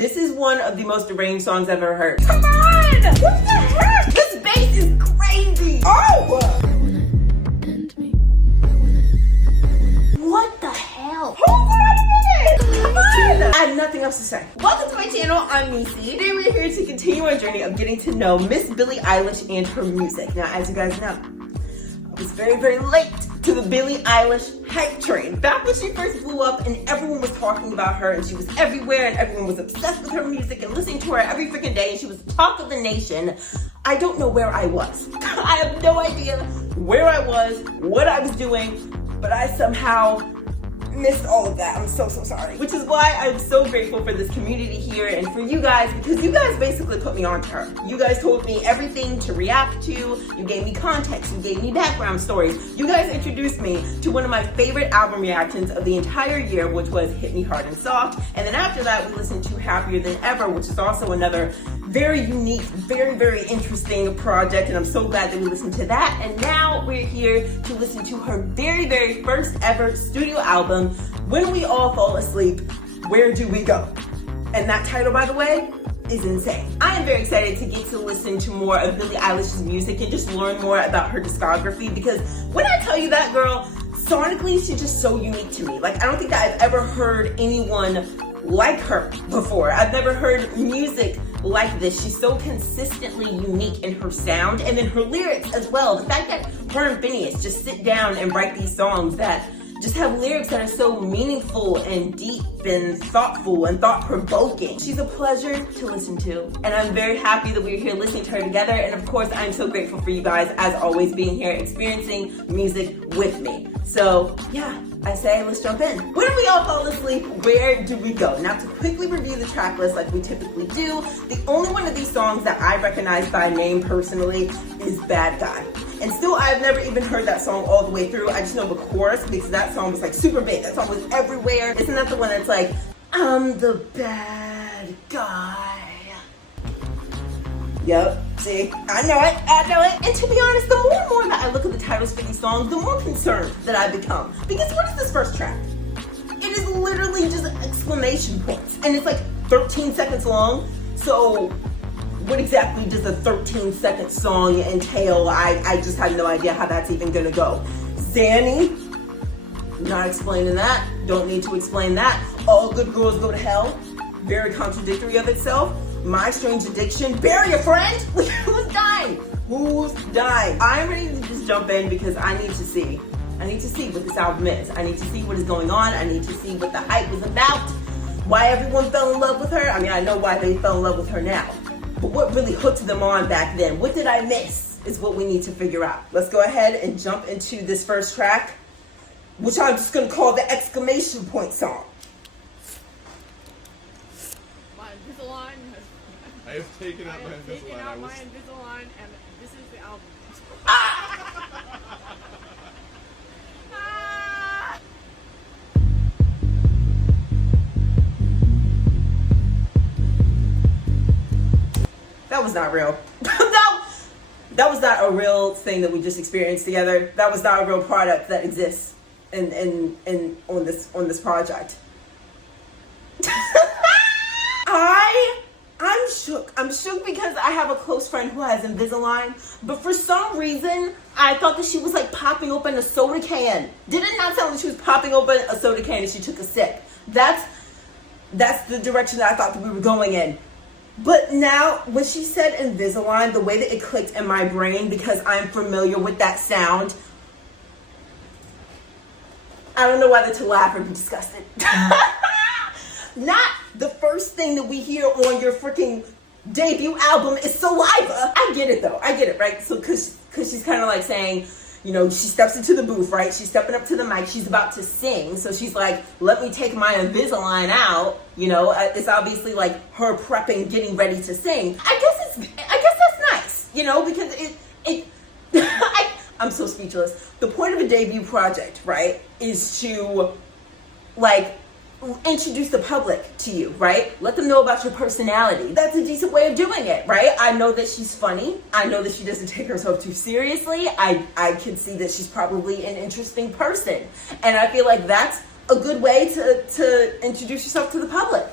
This is one of the most deranged songs I've ever heard. Come on! What the heck? This bass is crazy! Oh! What the hell? Hold on a minute! Come on! I have nothing else to say. Welcome to my channel, I'm Nisi. Today we're here to continue our journey of getting to know Miss Billie Eilish and her music. Now, as you guys know, I was very, very late to the Billie Eilish hype train. Back when she first blew up and everyone was talking about her and she was everywhere and everyone was obsessed with her music and listening to her every freaking day and she was the talk of the nation. I don't know where I was. I have no idea where I was, what I was doing, but I somehow missed all of that. I'm so sorry. Which is why I'm so grateful for this community here and for you guys, because you guys basically put me on to her. You guys told me everything to react to. You gave me context. You gave me background stories. You guys introduced me to one of my favorite album reactions of the entire year, which was Hit Me Hard and Soft. And then after that, we listened to Happier Than Ever, which is also another very unique, very, very interesting project. And I'm so glad that we listened to that. And now we're here to listen to her very, very first ever studio album, When We All Fall Asleep, Where Do We Go? And that title, by the way, is insane. I am very excited to get to listen to more of Billie Eilish's music and just learn more about her discography, because when I tell you that girl, sonically, she's just so unique to me. Like, I don't think that I've ever heard anyone like her before. I've never heard music like this. She's so consistently unique in her sound and then her lyrics as well. The fact that her and Phineas just sit down and write these songs that just have lyrics that are so meaningful and deep and thoughtful and thought-provoking. She's a pleasure to listen to, and I'm very happy that we're here listening to her together. And of course, I'm so grateful for you guys, as always, being here, experiencing music with me. So yeah, I say let's jump in. When we all fall asleep, where do we go? Now, to quickly review the track list like we typically do, the only one of these songs that I recognize by name personally is Bad Guy. And still, I've never even heard that song all the way through. I just know the chorus because that song was like super big. That song was everywhere. Isn't that the one that's like, I'm the bad guy? Yep, see, I know it. And to be honest, the more and more that I look at the titles for these songs, the more concerned that I become. Because what is this first track? It is literally just exclamation points. And it's like 13 seconds long. So what exactly does a 13-second song entail? I just have no idea how that's even gonna go. Xanny, not explaining that. Don't need to explain that. All Good Girls Go to Hell, very contradictory of itself. My Strange Addiction, bury a friend? Who's dying? Who's dying? I'm ready to just jump in because I need to see what this album is. I need to see what is going on. I need to see what the hype was about, why everyone fell in love with her. I mean, I know why they fell in love with her now, but what really hooked them on back then? What did I miss is what we need to figure out. Let's go ahead and jump into this first track, which I'm just gonna call the exclamation point song. I have taken out my Invisalign, and this is the album. That was not real. That was not a real thing that we just experienced together. That was not a real product that exists on this project. I'm shook. I'm shook because I have a close friend who has Invisalign, but for some reason, I thought that she was like popping open a soda can. Did it not sound like she was popping open a soda can and she took a sip? That's the direction that I thought that we were going in. But now, when she said Invisalign, the way that it clicked in my brain, because I'm familiar with that sound, I don't know whether to laugh or be disgusted. Not the first thing that we hear on your freaking debut album is saliva. I get it though. I get it, right? So cause she's kind of like saying, you know, she steps into the booth, right? She's stepping up to the mic. She's about to sing. So she's like, let me take my Invisalign out. You know, it's obviously like her prepping, getting ready to sing. I guess that's nice, you know, because I'm so speechless. The point of a debut project, right, is to like introduce the public to you, right? Let them know about your personality. That's a decent way of doing it, right? I know that she's funny. I know that she doesn't take herself too seriously. I can see that she's probably an interesting person. And I feel like that's a good way to introduce yourself to the public.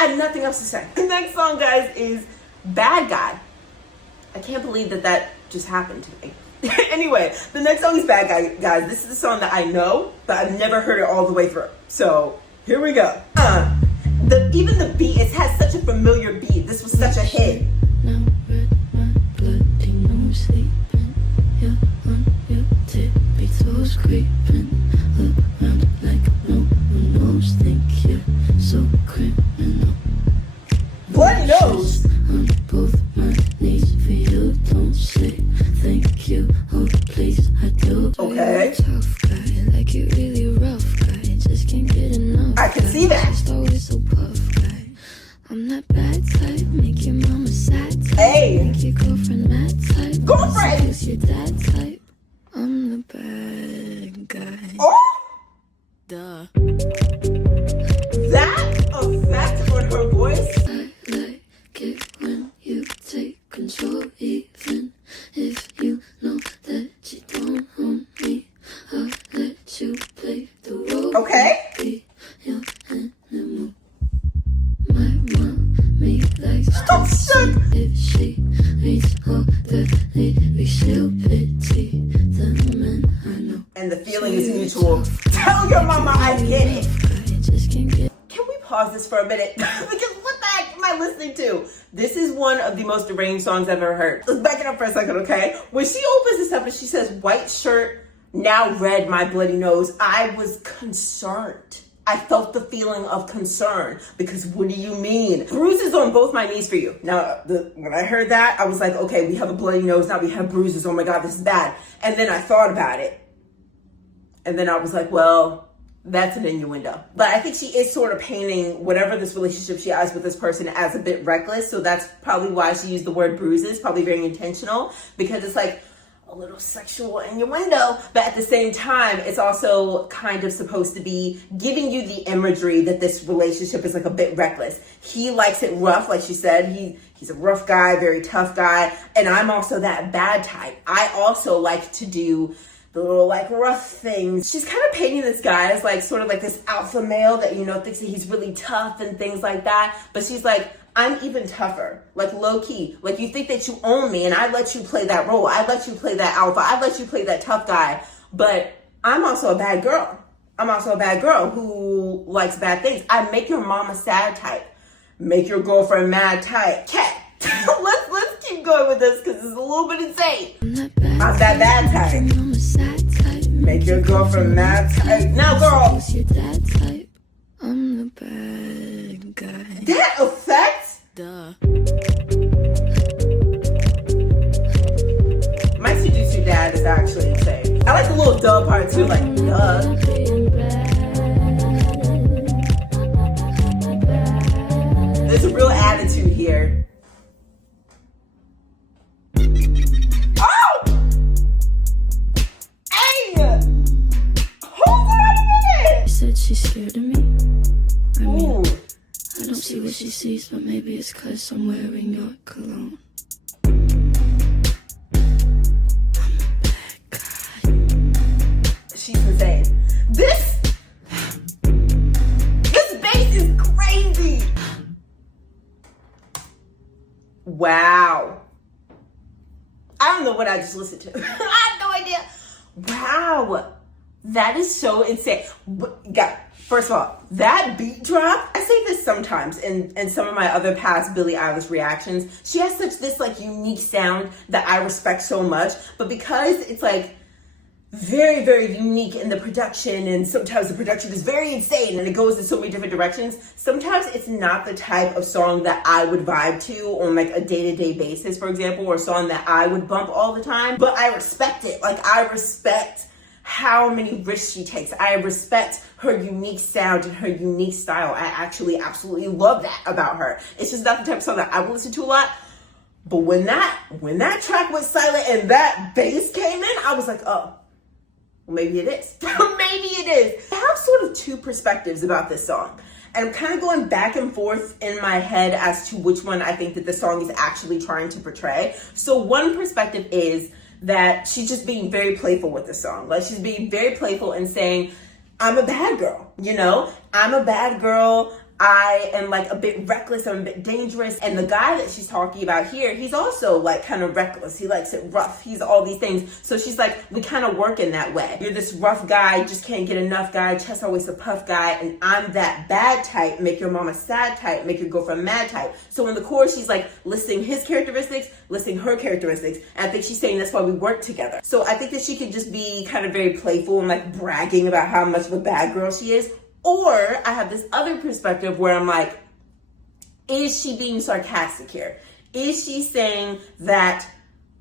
I have nothing else to say. The next song, guys, is Bad Guy. I can't believe that just happened to me. Anyway, the next song is Bad Guy, guys. This is a song that I know, but I've never heard it all the way through. So here we go. Even the beat, it has such a familiar beat. This was such a hit. Now red, my bloody nose sleeping. You're on your tippy toes creeping around like no one knows. Think you're so criminal. Bloody nose. On both my knees for you. Don't say thank you. Oh please, I do. Okay. Tough guy, like you really rough guy. Just can't get enough. I can see that. Just always so puff guy. I'm that bad type, make your mama sad type. Hey. Make your girlfriend mad type. Girlfriend. Seduce your dad type. I'm the bad guy. Oh, Duh. that effect on her voice. I like it when you take control, even if you know that you don't own me. I'll let you play the role. Okay. Be your animal. My mommy likes I'm to shook. if she reads all the lyrics, she'll pity the men I know. And the feeling is mutual. Tell your mama I get it. I just can't get. Can we pause this for a minute? Because what the heck am I listening to? This is one of the most deranged songs I've ever heard. Let's back it up for a second, okay? When she opens this up and she says, white shirt, now red, my bloody nose, I was concerned. I felt the feeling of concern because what do you mean? Bruises on both my knees for you. Now, when I heard that, I was like, okay, we have a bloody nose, now we have bruises. Oh my God, this is bad. And then I thought about it. And then I was like, well, that's an innuendo. But I think she is sort of painting whatever this relationship she has with this person as a bit reckless. So that's probably why she used the word bruises, probably very intentional, because it's like a little sexual innuendo. But at the same time, it's also kind of supposed to be giving you the imagery that this relationship is like a bit reckless. He likes it rough, like she said. He's a rough guy, very tough guy. And I'm also that bad type. I also like to do the little like rough things. She's kind of painting this guy as like sort of like this alpha male that, you know, thinks that he's really tough and things like that. But she's like, I'm even tougher, like low key. Like you think that you own me and I let you play that role. I let you play that alpha. I let you play that tough guy. But I'm also a bad girl. I'm also a bad girl who likes bad things. I make your mama sad type. Make your girlfriend mad type. Cat. Let's keep going with this because it's a little bit insane. I'm that bad type. I'm a sad type. Make your girlfriend mad type. Now, girl. Seduce your dad type. I'm the bad guy. That effect? Duh. My seduce your dad is actually insane. I like the little duh part too, like duh. There's a real attitude here. Oh! Hey! Hold on a minute! She said she's scared of me. I mean, Ooh. I don't see what she sees, but maybe it's 'cause I'm wearing your cologne. She's insane. This bass is crazy. Wow. I don't know what I just listened to. I have no idea. Wow. That is so insane. God, first of all, that beat drop, I say this sometimes in some of my other past Billie Eilish reactions. She has this like unique sound that I respect so much, but because it's like very, very unique in the production, and sometimes the production is very insane and it goes in so many different directions. Sometimes it's not the type of song that I would vibe to on like a day-to-day basis, for example, or a song that I would bump all the time, but I respect it. Like I respect how many risks she takes. I respect her unique sound and her unique style. I actually absolutely love that about her. It's just not the type of song that I would listen to a lot. But when that track went silent and that bass came in, I was like, oh, maybe it is. Maybe it is. I have sort of two perspectives about this song. And I'm kind of going back and forth in my head as to which one I think that the song is actually trying to portray. So one perspective is that she's just being very playful with the song. Like she's being very playful and saying, I'm a bad girl, you know? I'm a bad girl. I am like a bit reckless, I'm a bit dangerous. And the guy that she's talking about here, he's also like kind of reckless. He likes it rough. He's all these things. So she's like, we kind of work in that way. You're this rough guy, just can't get enough guy, chest always a puff guy. And I'm that bad type, make your mama sad type, make your girlfriend mad type. So in the chorus, she's like listing his characteristics, listing her characteristics. And I think she's saying that's why we work together. So I think that she could just be kind of very playful and like bragging about how much of a bad girl she is. Or I have this other perspective where I'm like, is she being sarcastic here? Is she saying that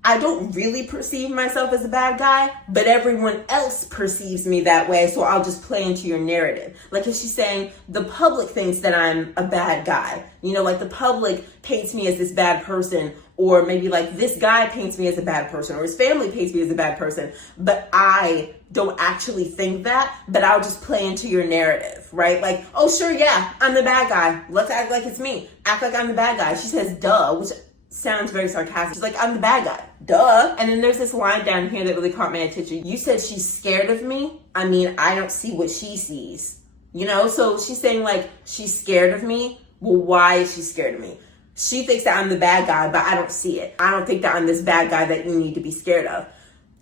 I don't really perceive myself as a bad guy, but everyone else perceives me that way, so I'll just play into your narrative? Like if she's saying the public thinks that I'm a bad guy, you know, like the public paints me as this bad person, or maybe like this guy paints me as a bad person, or his family paints me as a bad person, but I don't actually think that, but I'll just play into your narrative, right? Like, oh sure, yeah, I'm the bad guy. Let's act like it's me. Act like I'm the bad guy. She says, duh, which sounds very sarcastic. She's like, I'm the bad guy. Duh. And then there's this line down here that really caught my attention. You said she's scared of me. I mean, I don't see what she sees. You know, so she's saying like, she's scared of me. Well, why is she scared of me? She thinks that I'm the bad guy, but I don't see it. I don't think that I'm this bad guy that you need to be scared of.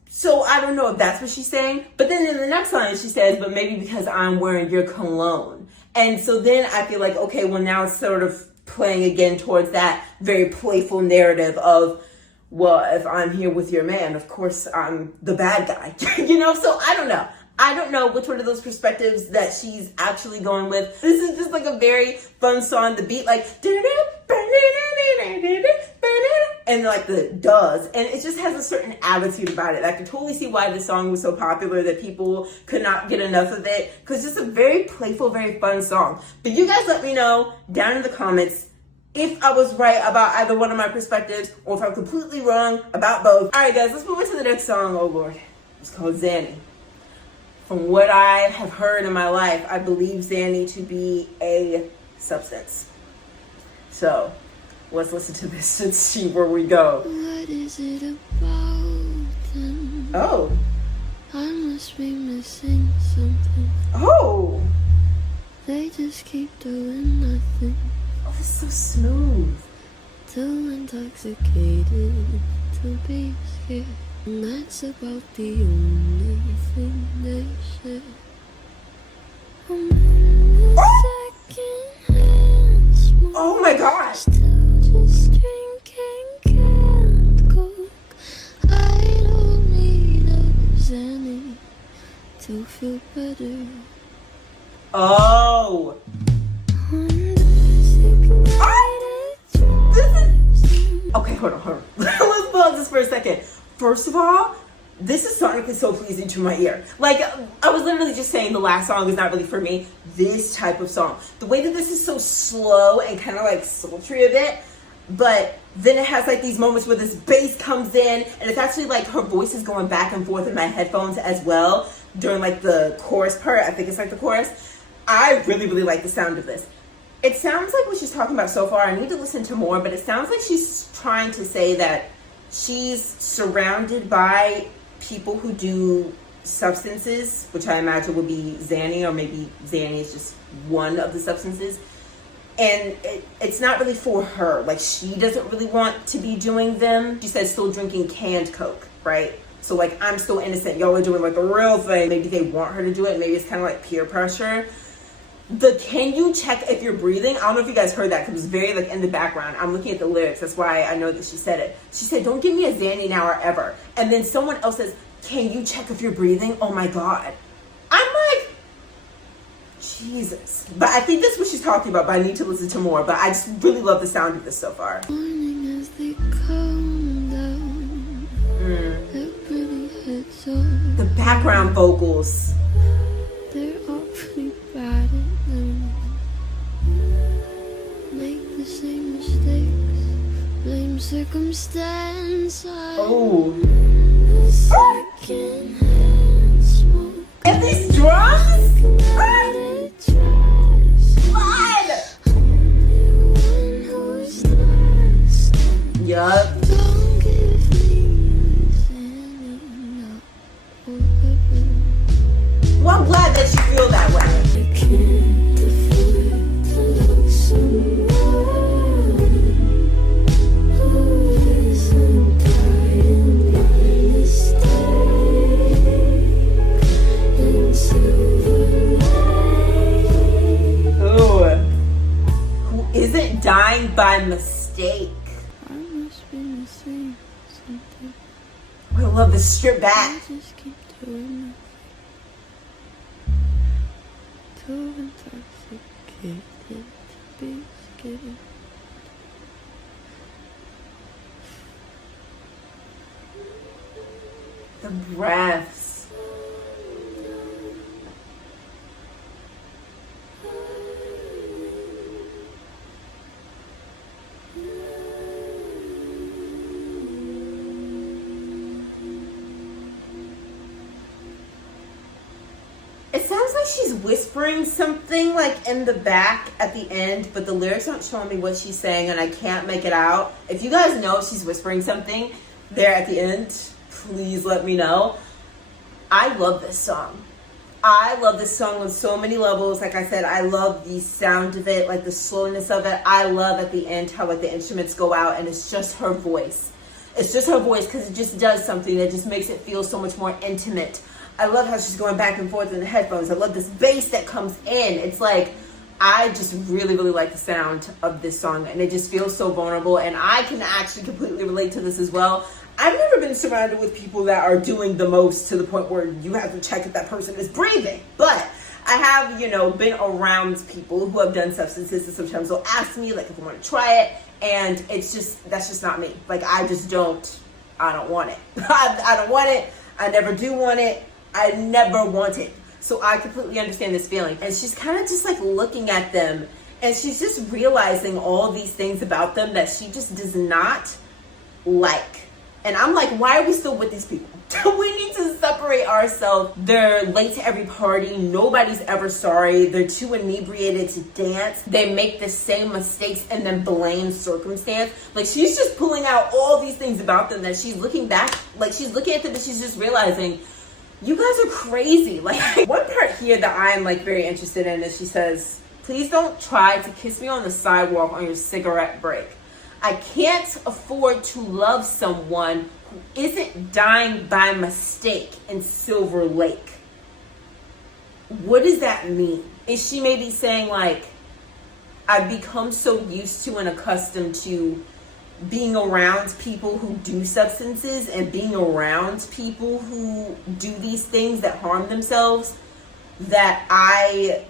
So I don't know if that's what she's saying. But then in the next line she says, but maybe because I'm wearing your cologne. And so then I feel like, okay, well now it's sort of playing again towards that very playful narrative of, well, if I'm here with your man, of course I'm the bad guy. You know, so I don't know. I don't know which one of those perspectives that she's actually going with. This is just like a very fun song. The beat like, and like the does, and it just has a certain attitude about it. I can totally see why this song was so popular, that people could not get enough of it, because it's a very playful, very fun song. But you guys let me know down in the comments if I was right about either one of my perspectives, or if I'm completely wrong about both. All right, guys, let's move on to the next song. Oh Lord, it's called Xanny. From what I have heard in my life, I believe xanny to be a substance. So let's listen to this and see where we go. What is it about them? Oh. I must be missing something. Oh. They just keep doing nothing. Oh, this is so smooth. Too intoxicated to be scared. And that's about the only thing they share. Oh my gosh. Still just drinking canned Coke. I don't need a xanny to feel better. Oh. Okay, hold on. Let's pause this for a second. First of all, this is sonically so pleasing to my ear. Like, I was literally just saying the last song is not really for me. This type of song. The way that this is so slow and kind of like sultry a bit, but then it has like these moments where this bass comes in, and it's actually like her voice is going back and forth in my headphones as well during like the chorus part. I think it's like the chorus. I really, really like the sound of this. It sounds like what she's talking about so far. I need to listen to more, but it sounds like she's trying to say that she's surrounded by people who do substances, which I imagine would be xanny, or maybe xanny is just one of the substances. And it's not really for her. Like, she doesn't really want to be doing them. She says still drinking canned Coke, right? So like, I'm still innocent. Y'all are doing like the real thing. Maybe they want her to do it. Maybe it's kind of like peer pressure. The can you check if you're breathing? I don't know if you guys heard that, because it was very like in the background. I'm looking at the lyrics. That's why I know that she said it. She said, don't give me a xanny now or ever. And then someone else says, can you check if you're breathing? Oh my God. I'm like, Jesus. But I think that's what she's talking about, but I need to listen to more. But I just really love the sound of this so far. Morning as they come down, their pretty heads on. The background vocals. They're awfully bad at learning. Make the same mistakes, blame circumstance. Oh. Secondhand smoke. And these drums? Blood! Yup. Don't give me xanny now or ever. Well, I'm glad that you feel that way. I can't afford to dying by mistake. I must be missing something. I love this strip back. I just keep doing nothing. Too intoxicated to be scared. The breaths. It sounds like she's whispering something like in the back at the end, but the lyrics aren't showing me what she's saying and I can't make it out. If you guys know if she's whispering something there at the end, please let me know. I love this song. I love this song on so many levels. Like I said, I love the sound of it, like the slowness of it. I love at the end how like the instruments go out and it's just her voice. It's just her voice because it just does something that just makes it feel so much more intimate. I love how she's going back and forth in the headphones. I love this bass that comes in. It's like, I just really, really like the sound of this song and it just feels so vulnerable and I can actually completely relate to this as well. I've never been surrounded with people that are doing the most to the point where you have to check if that person is breathing. But I have, you know, been around people who have done substances and sometimes they'll ask me like if I want to try it and it's just, that's just not me. Like I don't want it. I don't want it. I never do want it. I never want it. So I completely understand this feeling. And she's kind of just like looking at them and she's just realizing all these things about them that she just does not like. And I'm like, why are we still with these people? We need to separate ourselves. They're late to every party. Nobody's ever sorry. They're too inebriated to dance. They make the same mistakes and then blame circumstance. Like she's just pulling out all these things about them that she's looking back, like she's looking at them and she's just realizing, you guys are crazy. Like one part here that I'm like very interested in is she says, please don't try to kiss me on the sidewalk on your cigarette break. I can't afford to love someone who isn't dying by mistake in Silver Lake. What does that mean? Is she maybe saying like, I've become so used to and accustomed to being around people who do substances and being around people who do these things that harm themselves that I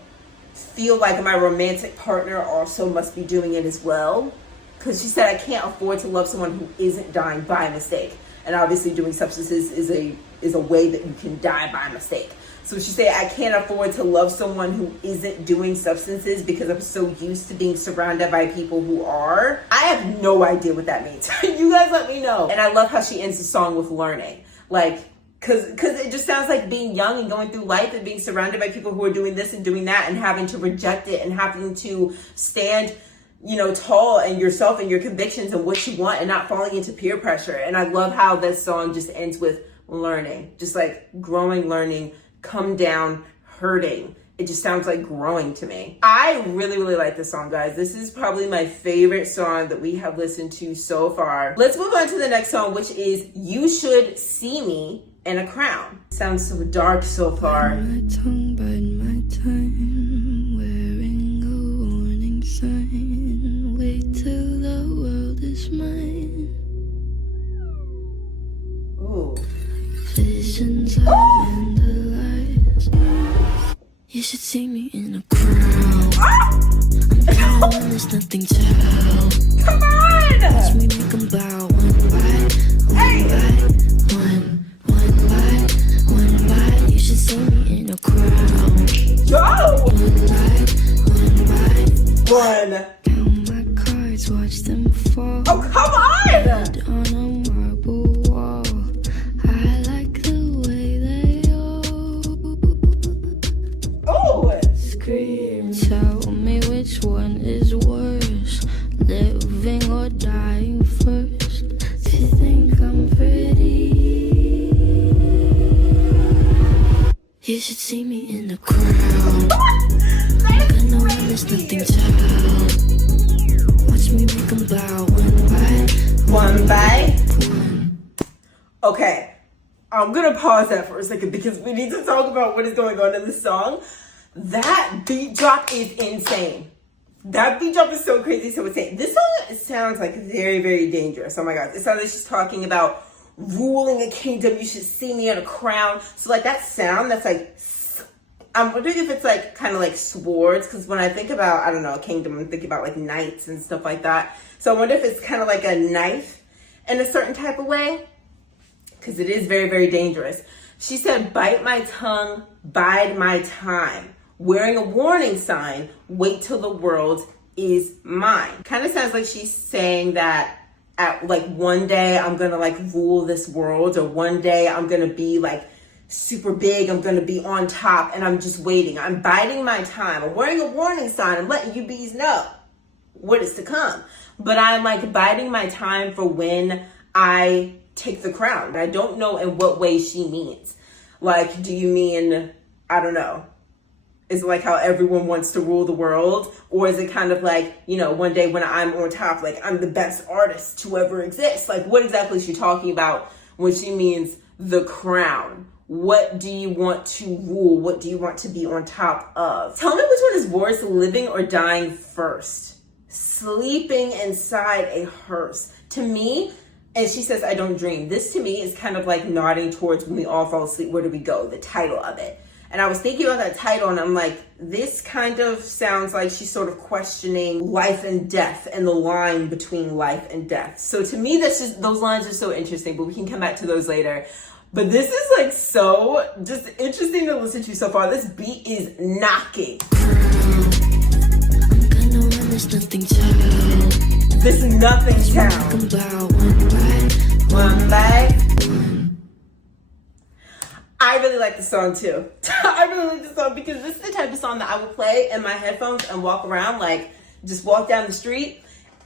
feel like my romantic partner also must be doing it as well? Because she said, I can't afford to love someone who isn't dying by mistake. And obviously doing substances is a way that you can die by mistake. So she said, I can't afford to love someone who isn't doing substances because I'm so used to being surrounded by people who are. I have no idea what that means. You guys let me know. And I love how she ends the song with learning. Like, cause it just sounds like being young and going through life and being surrounded by people who are doing this and doing that and having to reject it and having to stand, you know, tall in yourself and your convictions and what you want and not falling into peer pressure. And I love how this song just ends with learning, just like growing, learning, come down, hurting. It just sounds like growing to me. I really, really like this song, guys. This is probably my favorite song that we have listened to so far. Let's move on to the next song, which is You Should See Me in a Crown. Sounds so dark so far. My tongue bide my time, wearing a warning sign. Wait till the world is mine. Ooh. Visions of vandalized. You should see me in a crown. I'm down, there's nothing to help. Come on! Watch me make them bow one by one. One by. You should see me in a crown. Yo! One by One. count my cards, watch them fall. Oh, come on! On a marble wall. I like the way they all Oh! scream. Tell me which one is worse, living or dying first. Do you think I'm pretty? You should see me in the crowd. I know there's nothing to help. Watch me make them bow One by. one. Okay, I'm gonna pause that for a second because we need to talk about what is going on in this song. That beat drop is insane. That beat drop is so crazy, so insane. This song sounds like very, very dangerous. Oh my God. It sounds like she's talking about ruling a kingdom. You should see me on a crown. So like that sound, that's like, I'm wondering if it's like kind of like swords. Because when I think about, I don't know, a kingdom, I'm thinking about like knights and stuff like that. So I wonder if it's kind of like a knife in a certain type of way. Because it is very, very dangerous. She said, bite my tongue, bide my time. Wearing a warning sign, wait till the world is mine. Kind of sounds like she's saying that at like one day I'm gonna like rule this world, or one day I'm gonna be like super big, I'm gonna be on top, and I'm just waiting. I'm biding my time. I'm wearing a warning sign. I'm letting you bees know what is to come. But I'm like biding my time for when I take the crown. I don't know in what way she means. Like, do you mean, I don't know, is it like how everyone wants to rule the world? Or is it kind of like, you know, one day when I'm on top, like I'm the best artist to ever exist? Like, what exactly is she talking about when she means the crown? What do you want to rule? What do you want to be on top of? Tell me which one is worse, living or dying first? Sleeping inside a hearse. To me, and she says, I don't dream. This to me is kind of like nodding towards when we all fall asleep, where do we go? The title of it. And I was thinking about that title, and I'm like, this kind of sounds like she's sort of questioning life and death and the line between life and death. So to me, that's just, those lines are so interesting, but we can come back to those later. But this is like so just interesting to listen to so far. This beat is knocking. This nothing town. One by. I really like the song too. I really like the song because this is the type of song that I would play in my headphones and walk around, like just walk down the street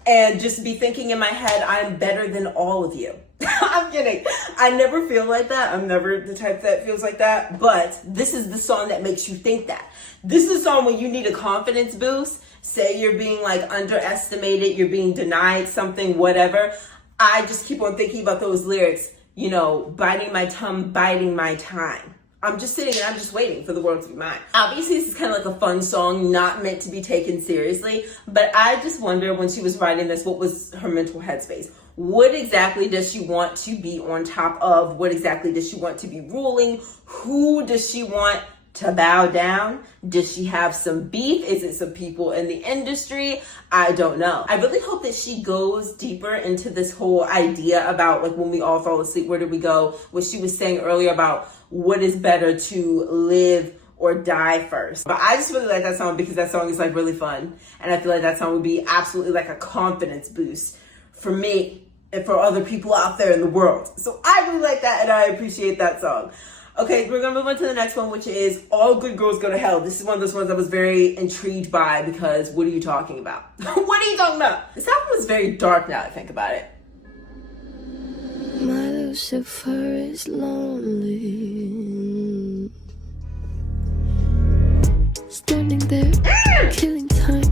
and just be thinking in my head, I'm better than all of you. I'm kidding. I never feel like that. I'm never the type that feels like that. But this is the song that makes you think that. This is a song when you need a confidence boost. Say you're being like underestimated, you're being denied something, whatever. I just keep on thinking about those lyrics. You know, biting my tongue, biding my time. I'm just sitting and I'm just waiting for the world to be mine. Obviously, this is kind of like a fun song, not meant to be taken seriously. But I just wonder when she was writing this, what was her mental headspace? What exactly does she want to be on top of? What exactly does she want to be ruling? Who does she want to bow down? Does she have some beef? Is it some people in the industry? I don't know. I really hope that she goes deeper into this whole idea about like when we all fall asleep, where do we go? What she was saying earlier about what is better to live or die first. But I just really like that song because that song is like really fun. And I feel like that song would be absolutely like a confidence boost for me and for other people out there in the world. So I really like that and I appreciate that song. Okay, we're gonna move on to the next one, which is All Good Girls Go to Hell. This is one of those ones I was very intrigued by because what are you talking about? What are you talking about? This album is very dark now that I think about it. My Lucifer is lonely, standing there, killing time.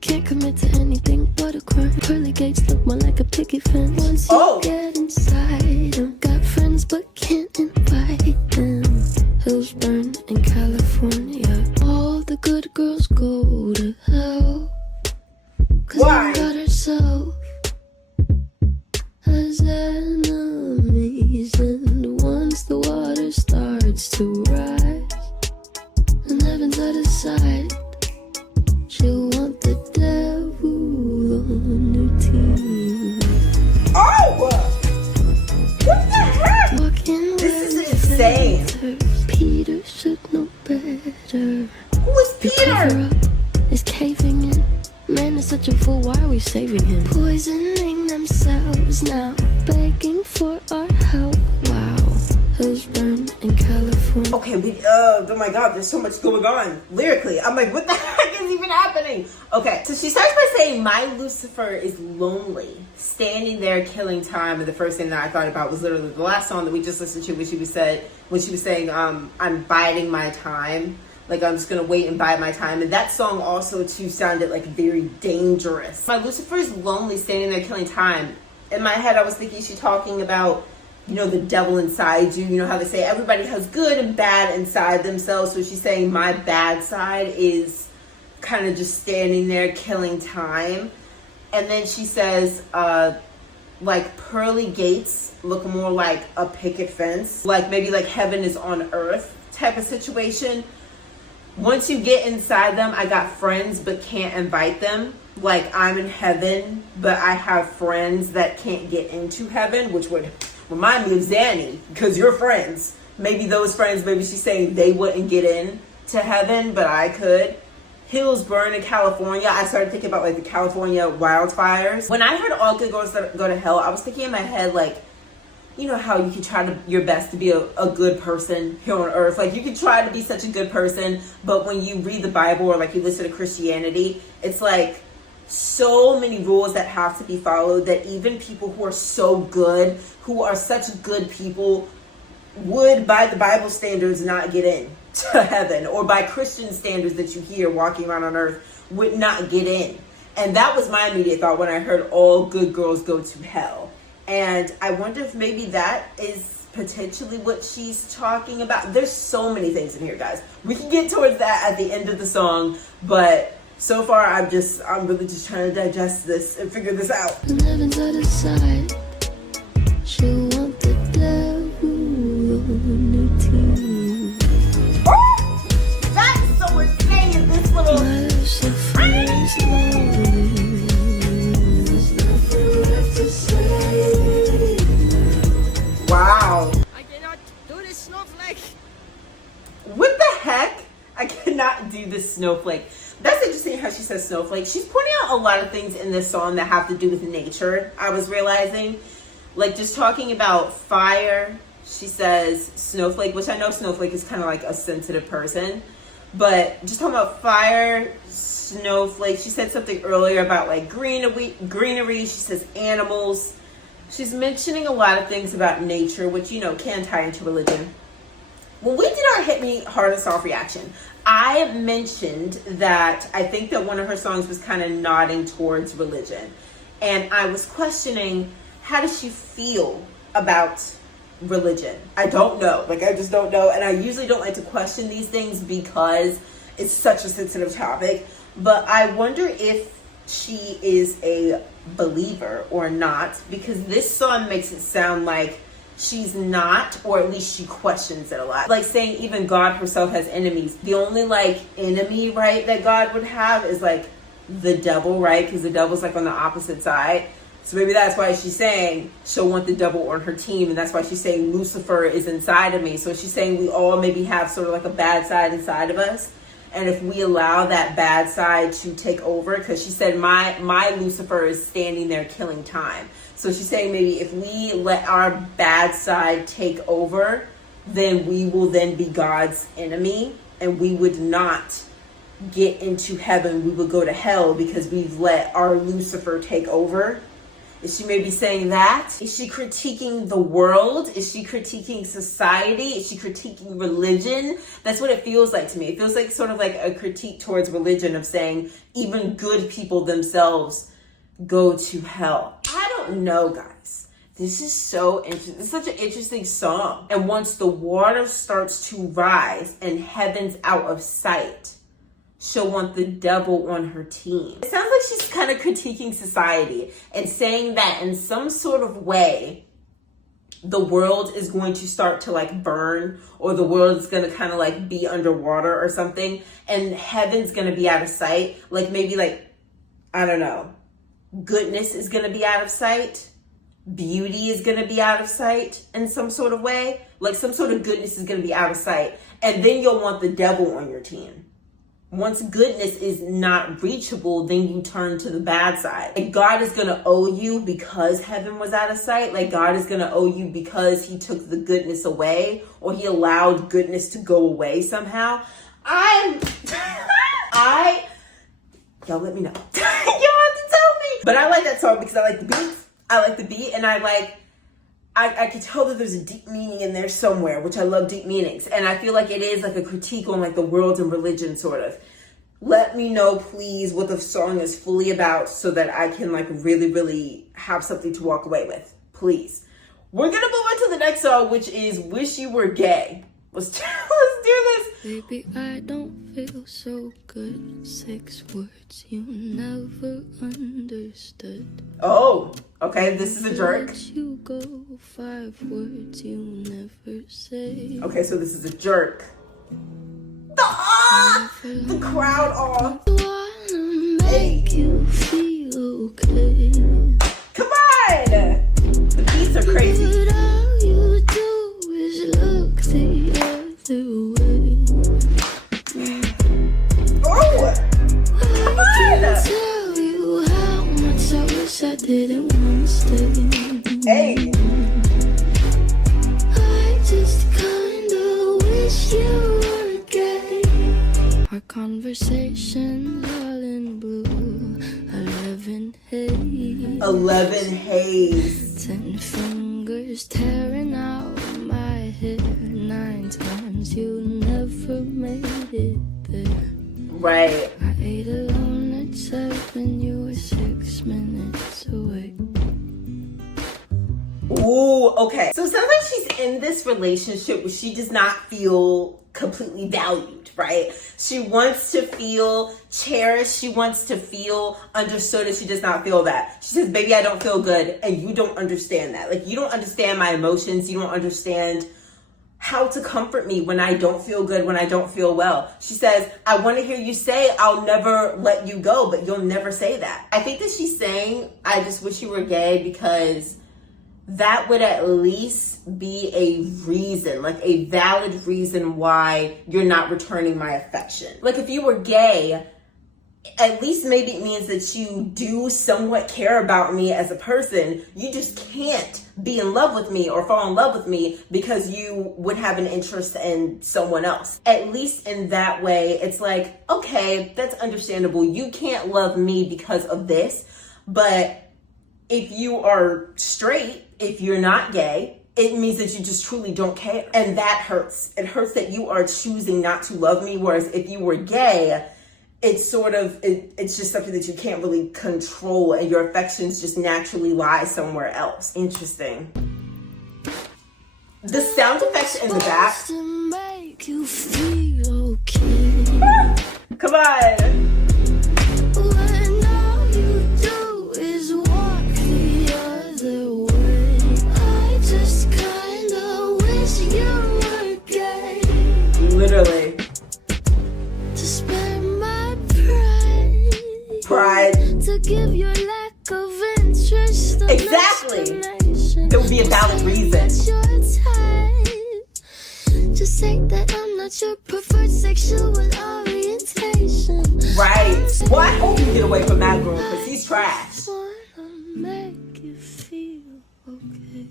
Can't commit to anything but a crime. Pearly gates look more like a picket fence. Once you get inside, I've got friends but can't invite them. Hills burn in California. All the good girls go to hell. Cause Why? she got herself as enemies. And once the water starts to rise and heaven's at his side, she'll want the devil on her team. Oh! What the heck? Walking This is insane. Peter should know better. Who is Peter? Cover up is caving in. Man is such a fool, why are we saving him? Poisoning themselves now, begging for our help. Wow, hills burn in California. Okay, oh my God, there's so much going on lyrically. I'm like, what the heck is even happening? Okay, so she starts by saying, my Lucifer is lonely, standing there killing time. And the first thing that I thought about was literally the last song that we just listened to when she was saying, I'm biding my time. Like, I'm just gonna wait and bide my time. And that song also too sounded like very dangerous. My Lucifer is lonely, standing there killing time. In my head, I was thinking she's talking about, you know, the devil inside you. You know how they say everybody has good and bad inside themselves. So she's saying my bad side is kind of just standing there killing time. And then she says, like pearly gates look more like a picket fence, like maybe like heaven is on earth type of situation. Once you get inside them, I got friends but can't invite them. Like I'm in heaven, but I have friends that can't get into heaven, which would remind me of Xanny, because you're friends. Maybe those friends, maybe she's saying they wouldn't get in to heaven, but I could. Hills burn in California. I started thinking about like the California wildfires. When I heard all good girls go to hell, I was thinking in my head, like, you know how you can try to your best to be a good person here on earth. Like you can try to be such a good person, but when you read the Bible or like you listen to Christianity, it's like so many rules that have to be followed that even people who are so good, who are such good people, would by the Bible standards not get in to heaven, or by Christian standards that you hear walking around on earth would not get in. And that was my immediate thought when I heard all good girls go to hell. And I wonder if maybe that is potentially what she's talking about. There's so many things in here, guys. We can get towards that at the end of the song, but so far I'm really just trying to digest this and figure this out. Heaven's other side. She'll want the devil on her team. That's so insane, this little... My Lucifer is lonely. There's nothing left to say. Wow. I cannot do this snowflake. What the heck? I cannot do this snowflake. That's interesting how she says snowflake. She's pointing out a lot of things in this song that have to do with nature, I was realizing. Like just talking about fire, she says snowflake, which I know snowflake is kind of like a sensitive person. But just talking about fire, snowflake. She said something earlier about like greenery. She says animals. She's mentioning a lot of things about nature, which, you know, can tie into religion. When we did our Hit Me Hard and Soft reaction, I mentioned that I think that one of her songs was kind of nodding towards religion. And I was questioning, how does she feel about religion? I don't know. Like, I just don't know. And I usually don't like to question these things because it's such a sensitive topic. But I wonder if she is a believer or not, because this song makes it sound like she's not, or at least she questions it a lot. Like saying even God herself has enemies. The only like enemy, right, that God would have is like the devil, right? Because the devil's like on the opposite side. So maybe that's why she's saying she'll want the devil on her team. And that's why she's saying Lucifer is inside of me. So she's saying we all maybe have sort of like a bad side inside of us. And if we allow that bad side to take over, because she said my Lucifer is standing there killing time. So she's saying maybe if we let our bad side take over, then we will then be God's enemy, and we would not get into heaven. We would go to hell because we've let our Lucifer take over. Is she maybe saying that? Is she critiquing the world? Is she critiquing society? Is she critiquing religion? That's what it feels like to me. It feels like sort of like a critique towards religion of saying even good people themselves go to hell. I don't know, guys. This is so interesting. It's such an interesting song. And once the water starts to rise and heaven's out of sight, she'll want the devil on her team. It sounds like she's kind of critiquing society and saying that in some sort of way, the world is going to start to like burn, or the world is going to kind of like be underwater or something, and heaven's going to be out of sight. Like maybe like, I don't know, goodness is going to be out of sight. Beauty is going to be out of sight in some sort of way. Like some sort of goodness is going to be out of sight. And then you'll want the devil on your team. Once goodness is not reachable, then you turn to the bad side. Like God is going to owe you because heaven was out of sight. Like God is going to owe you because he took the goodness away, or he allowed goodness to go away somehow. Y'all let me know. Y'all have to tell me. But I like that song because I like the beat. And I can tell that there's a deep meaning in there somewhere, which I love deep meanings. And I feel like it is like a critique on like the world and religion, sort of. Let me know, please, what the song is fully about so that I can like really, really have something to walk away with. Please. We're going to move on to the next song, which is Wish You Were Gay. Let's do this. Baby, I don't feel so good. 6 words you never understood. Oh, okay, this is a jerk. Let you go. 5 words you never say. Okay, so this is a jerk. The crowd off. Wanna make you feel okay. Come on! The beats are crazy. But all you do is look the other way. Oh! Come I can't on! tell you how much I wish I didn't want to stay. Hey! I just kinda wish you were gay. Our conversations all in blue. 11 haze. 11 haze. 10 fingers tearing out my hair. 9 times you never made it there. Right. I ate alone at 7. You were 6 minutes away. Ooh, okay. So sometimes she's in this relationship where she does not feel completely valued, right? She wants to feel cherished. She wants to feel understood, and she does not feel that. She says, baby, I don't feel good, and you don't understand that. Like, you don't understand my emotions. You don't understand how to comfort me when I don't feel good, when I don't feel well. She says, I want to hear you say, I'll never let you go, but you'll never say that. I think that she's saying, I just wish you were gay, because that would at least be a reason, like a valid reason why you're not returning my affection. Like, if you were gay, at least maybe it means that you do somewhat care about me as a person. You just can't be in love with me or fall in love with me because you would have an interest in someone else. At least in that way, it's like, okay, that's understandable. You can't love me because of this, but if you are straight, if you're not gay, it means that you just truly don't care. And that hurts. It hurts that you are choosing not to love me. Whereas if you were gay, it's sort of, it's just something that you can't really control, and your affections just naturally lie somewhere else. Interesting. The sound effects in the back. To make you feel okay. Come on. When all you do is walk the other way. I just kinda wish you were gay. Literally. To spare my pride. Pride. To give your lack of interest an Exactly. explanation. There would be a valid reason. That's your type. Just say that I'm not your preferred sexual orientation. Right. Well, I hope you get away from that girl, because he's trash. Wanna make you feel okay.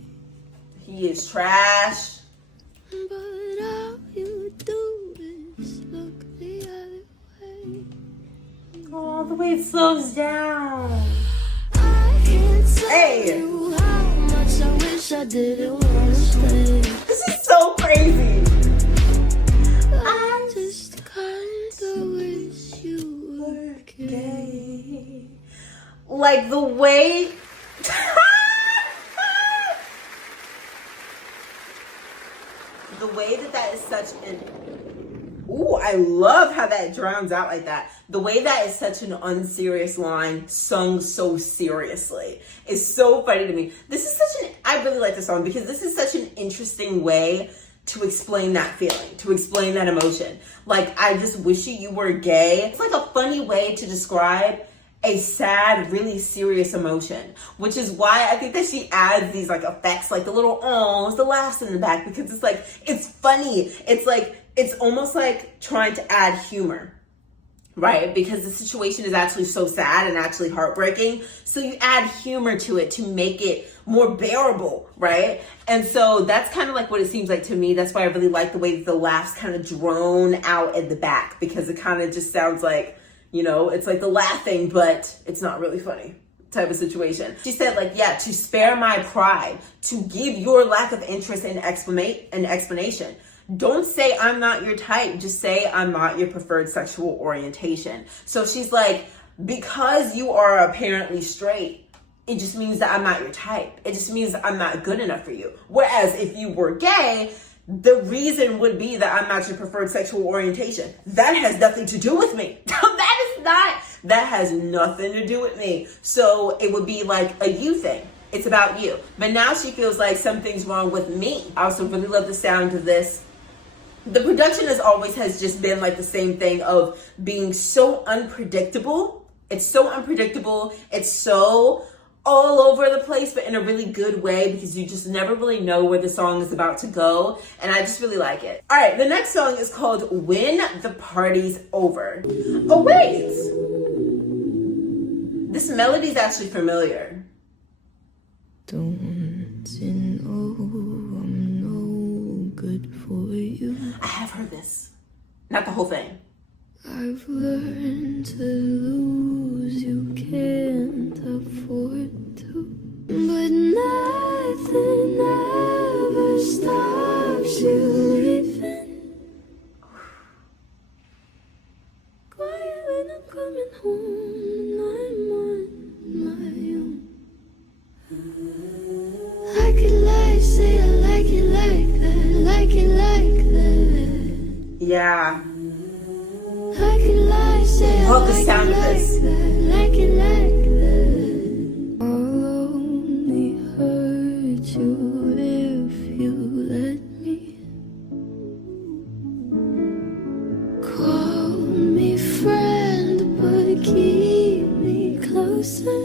He is trash. But all you do is look the other way. Oh, the way it slows down. I can't tell Hey. you how much I wish I didn't want to stay. This is so crazy. I just kinda wish you were gay. Like the way. The way that is such an. Ooh, I love how that drowns out like that. The way that is such an unserious line, sung so seriously, is so funny to me. This is such an. I really like this song because this is such an interesting way to explain that feeling, to explain that emotion. Like, I just wish you were gay. It's like a funny way to describe a sad, really serious emotion, which is why I think that she adds these like effects, like the little ohs, the laughs in the back, because it's like, it's funny. It's like, it's almost like trying to add humor, right? Because the situation is actually so sad and actually heartbreaking. So you add humor to it to make it more bearable, right? And so that's kind of like what it seems like to me. That's why I really like the way that the laughs kind of drone out at the back, because it kind of just sounds like, you know, it's like the laughing, but it's not really funny type of situation. She said, like, yeah, to spare my pride, to give your lack of interest an explanation. Don't say I'm not your type. Just say I'm not your preferred sexual orientation. So she's like, because you are apparently straight, it just means that I'm not your type. It just means that I'm not good enough for you. Whereas if you were gay, the reason would be that I'm not your preferred sexual orientation. That has nothing to do with me. That has nothing to do with me. So it would be like a you thing. It's about you. But now she feels like something's wrong with me. I also really love the sound of this. The production as always has just been like the same thing of being so unpredictable. It's so unpredictable. It's so all over the place, but in a really good way, because you just never really know where the song is about to go. And I just really like it. All right, the next song is called When the Party's Over. Oh, wait. This melody is actually familiar. Don't you know I'm no good for you? I have heard this. Not the whole thing. I've learned to lose, you can't afford to. But nothing ever stops you leaving. Quiet when I'm coming home and I'm on my own. I could lie, say I like it like that, like it like that. Yeah. I could lie, say I Love the like sound it of this. like that, like it like that. I'll only hurt you if you let me. Call me friend, but keep me closer.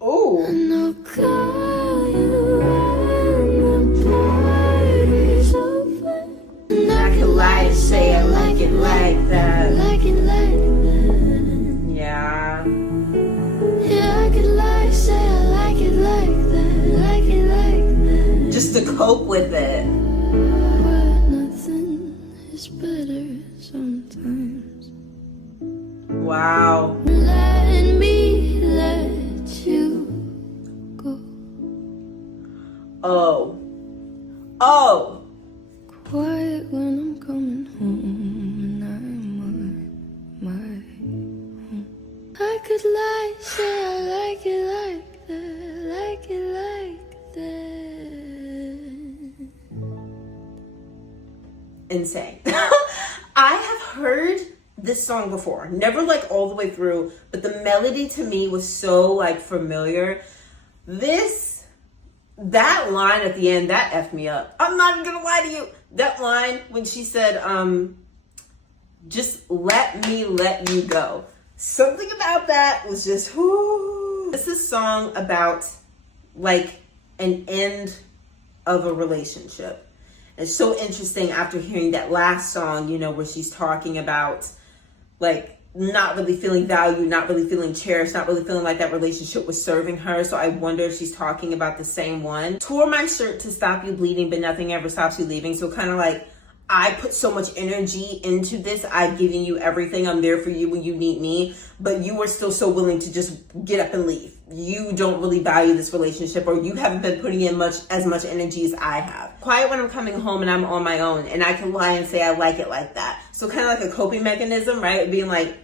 Oh. And I'll call you when the party's over. And I could lie, say I like it like that. like it like that. Yeah. Yeah, I could lie, say I like it like that, like it like that. Just to cope with it. But nothing is better sometimes. Wow. Let me let you go. Oh. Oh. Quiet when I'm coming home and I'm on my own. I could lie, say I like it like that, like it like that. Insane. I have heard this song before. Never like all the way through, but the melody to me was so like familiar. That line at the end, that effed me up. I'm not even gonna lie to you. That line when she said, just let me let you go. Something about that was just, whoo. This is a song about like an end of a relationship. It's so interesting after hearing that last song, you know, where she's talking about like not really feeling valued, not really feeling cherished, not really feeling like that relationship was serving her. So I wonder if she's talking about the same one. Tore my shirt to stop you bleeding, but nothing ever stops you leaving. So kind of like, I put so much energy into this. I've given you everything. I'm there for you when you need me, but you are still so willing to just get up and leave. You don't really value this relationship, or you haven't been putting in as much energy as I have. Quiet when I'm coming home and I'm on my own, and I can lie and say I like it like that. So kind of like a coping mechanism, right? Being like,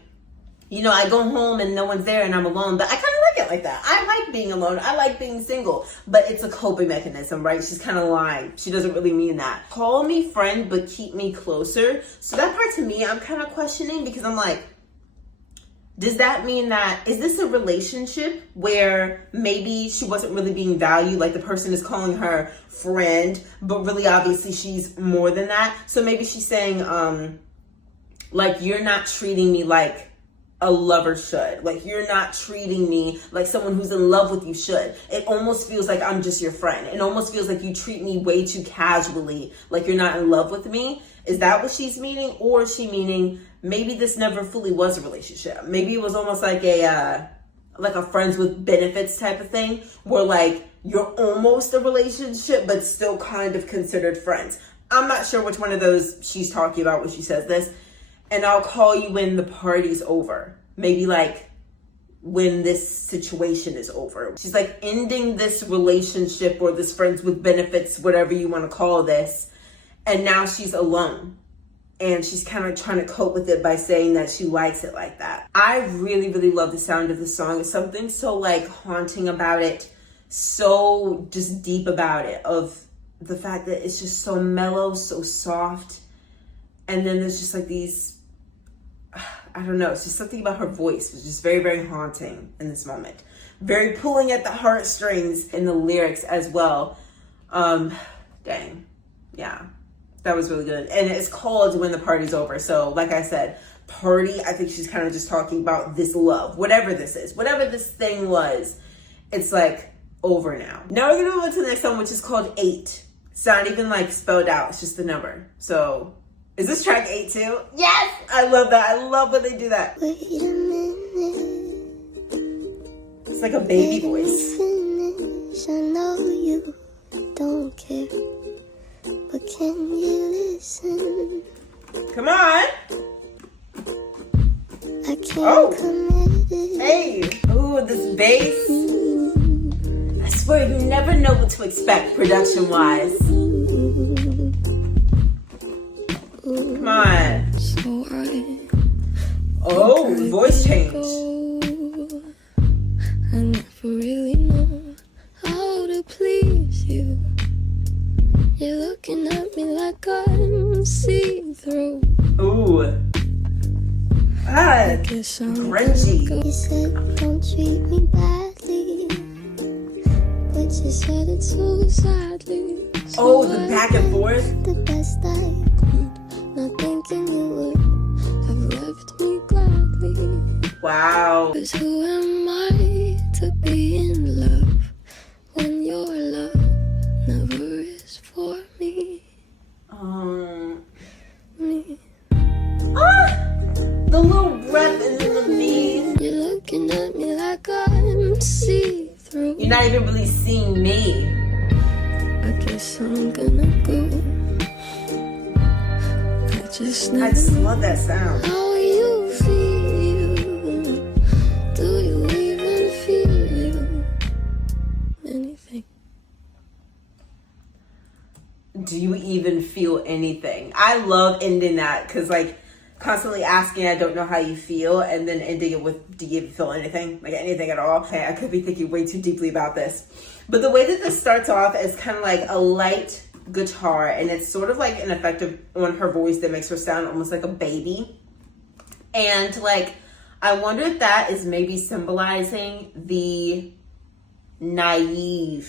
you know, I go home and no one's there and I'm alone, but I kind of like it like that. I like being alone. I like being single, but it's a coping mechanism, right? She's kind of lying. She doesn't really mean that. Call me friend, but keep me closer. So that part to me, I'm kind of questioning, because I'm like, does that mean that, is this a relationship where maybe she wasn't really being valued? Like the person is calling her friend, but really obviously she's more than that. So maybe she's saying, like, you're not treating me like a lover should. Like, you're not treating me like someone who's in love with you should. It almost feels like I'm just your friend. It almost feels like you treat me way too casually, like you're not in love with me. Is that what she's meaning? Or is she meaning maybe this never fully was a relationship? Maybe it was almost like a friends with benefits type of thing, where like you're almost a relationship but still kind of considered friends. I'm not sure which one of those she's talking about when she says this. And I'll call you when the party's over. Maybe like when this situation is over. She's like ending this relationship or this friends with benefits, whatever you want to call this. And now she's alone. And she's kind of trying to cope with it by saying that she likes it like that. I really, really love the sound of the song. There's something so like haunting about it. So just deep about it, of the fact that it's just so mellow, so soft. And then there's just like these, I don't know, it's just something about her voice was just very, very haunting in this moment. Very pulling at the heartstrings in the lyrics as well. Dang. Yeah, that was really good. And it's called When the Party's Over. So like I said, party, I think she's kind of just talking about this love, whatever this is, whatever this thing was, it's like over now. Now we're gonna move on to the next one, which is called 8. It's not even like spelled out, it's just the number. So is this track 8 too? Yes! I love that. I love when they do that. Wait a minute. It's like a baby voice. Finish. I know you don't care, but can you listen? Come on. I can't commit it. Hey. Ooh, this bass. I swear you never know what to expect production wise. Come on. So Oh, voice change. I never really know how to please you. You're looking at me like I'm see-through. Ooh. Ah, Guess I'm grungy. You said don't treat me badly, but you said it so sadly. Oh, the back and forth. The best I could, not thinking you would have left me gladly. Wow. 'Cause who am I to be in love when your love never is for me? Me. The little breath and then the knees. You're looking at me like I'm see-through. You're not even really seeing me. I guess I'm gonna go. I just I just love that sound. how you feel. Do you even feel anything? Do you even feel anything? I love ending that because like constantly asking, I don't know how you feel, and then ending it with, do you even feel anything? Like anything at all? Okay, I could be thinking way too deeply about this. But the way that this starts off is kind of like a light guitar, and it's sort of like an effect on her voice that makes her sound almost like a baby. And like, I wonder if that is maybe symbolizing the naivete,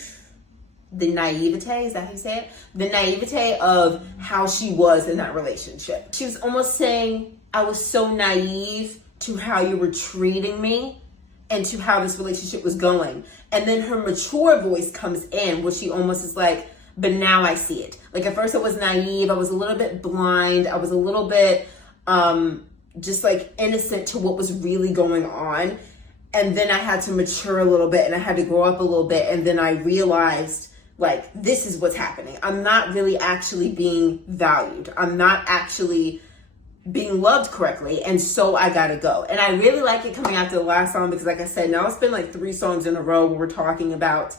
is that how you say it? The naivete of how she was in that relationship. She was almost saying, I was so naive to how you were treating me and to how this relationship was going. And then her mature voice comes in where she almost is like, but now I see it. Like at first I was naive, I was a little bit blind, I was a little bit just like innocent to what was really going on. And then I had to mature a little bit and I had to grow up a little bit. And then I realized like, this is what's happening. I'm not really actually being valued. I'm not actually being loved correctly. And so I gotta go. And I really like it coming after the last song because like I said, now it's been like 3 songs in a row where we're talking about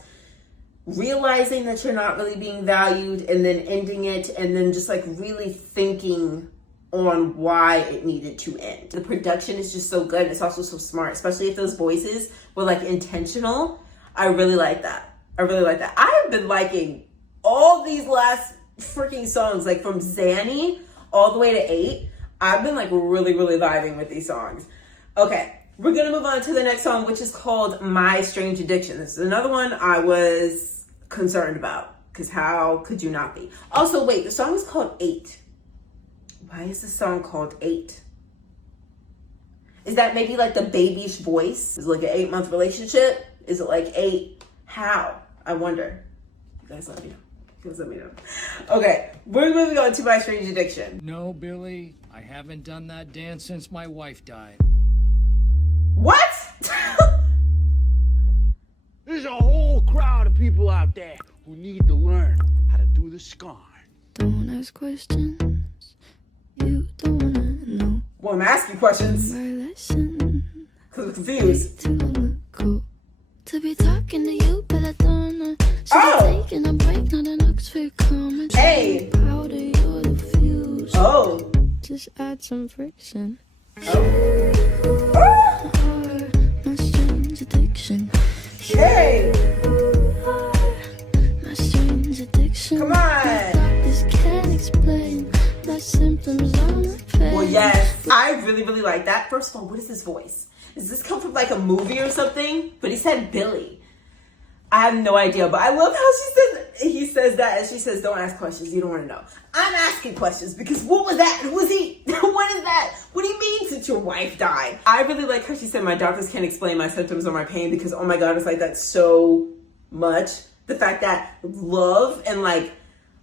realizing that you're not really being valued and then ending it and then just like really thinking on why it needed to end. The production is just so good. It's also so smart, especially if those voices were like intentional. I really like that. I really like that. I have been liking all these last freaking songs, like from Xanny all the way to 8. I've been like really, really vibing with these songs. Okay, we're gonna move on to the next song, which is called My Strange Addiction. This is another one I was concerned about, because how could you not be? Also, wait, the song is called 8. Why is the song called 8? Is that maybe like the babyish voice? Is it like an 8-month relationship? Is it like 8? How? I wonder. You guys let me know. You guys let me know. Okay, we're moving on to My Strange Addiction. No, Billy, I haven't done that dance since my wife died. What? There's a whole crowd of people out there who need to learn how to do the scar. Don't ask questions you don't wanna know. Well, I'm asking questions Or listen. because I'm confused. To cool. To be talking to you, but I don't know. Should Oh. be taking a break, not an Oxford comment. Hey. Proud of your diffuse. Oh. Just add some friction. Oh. Or my strange addiction. Hey. My strange addiction. addiction. Come on. My doctors can't explain my symptoms or my pain. Well, yes, I really, really like that. First of all, what is his voice? Does this come from like a movie or something? But he said Billie. I have no idea, but I love how he says that, and she says, don't ask questions, you don't want to know. I'm asking questions because what was that? Who was he? What is that? What do you mean since your wife died? I really like how she said, my doctors can't explain my symptoms or my pain, because oh my God, it's like that so much. The fact that love and like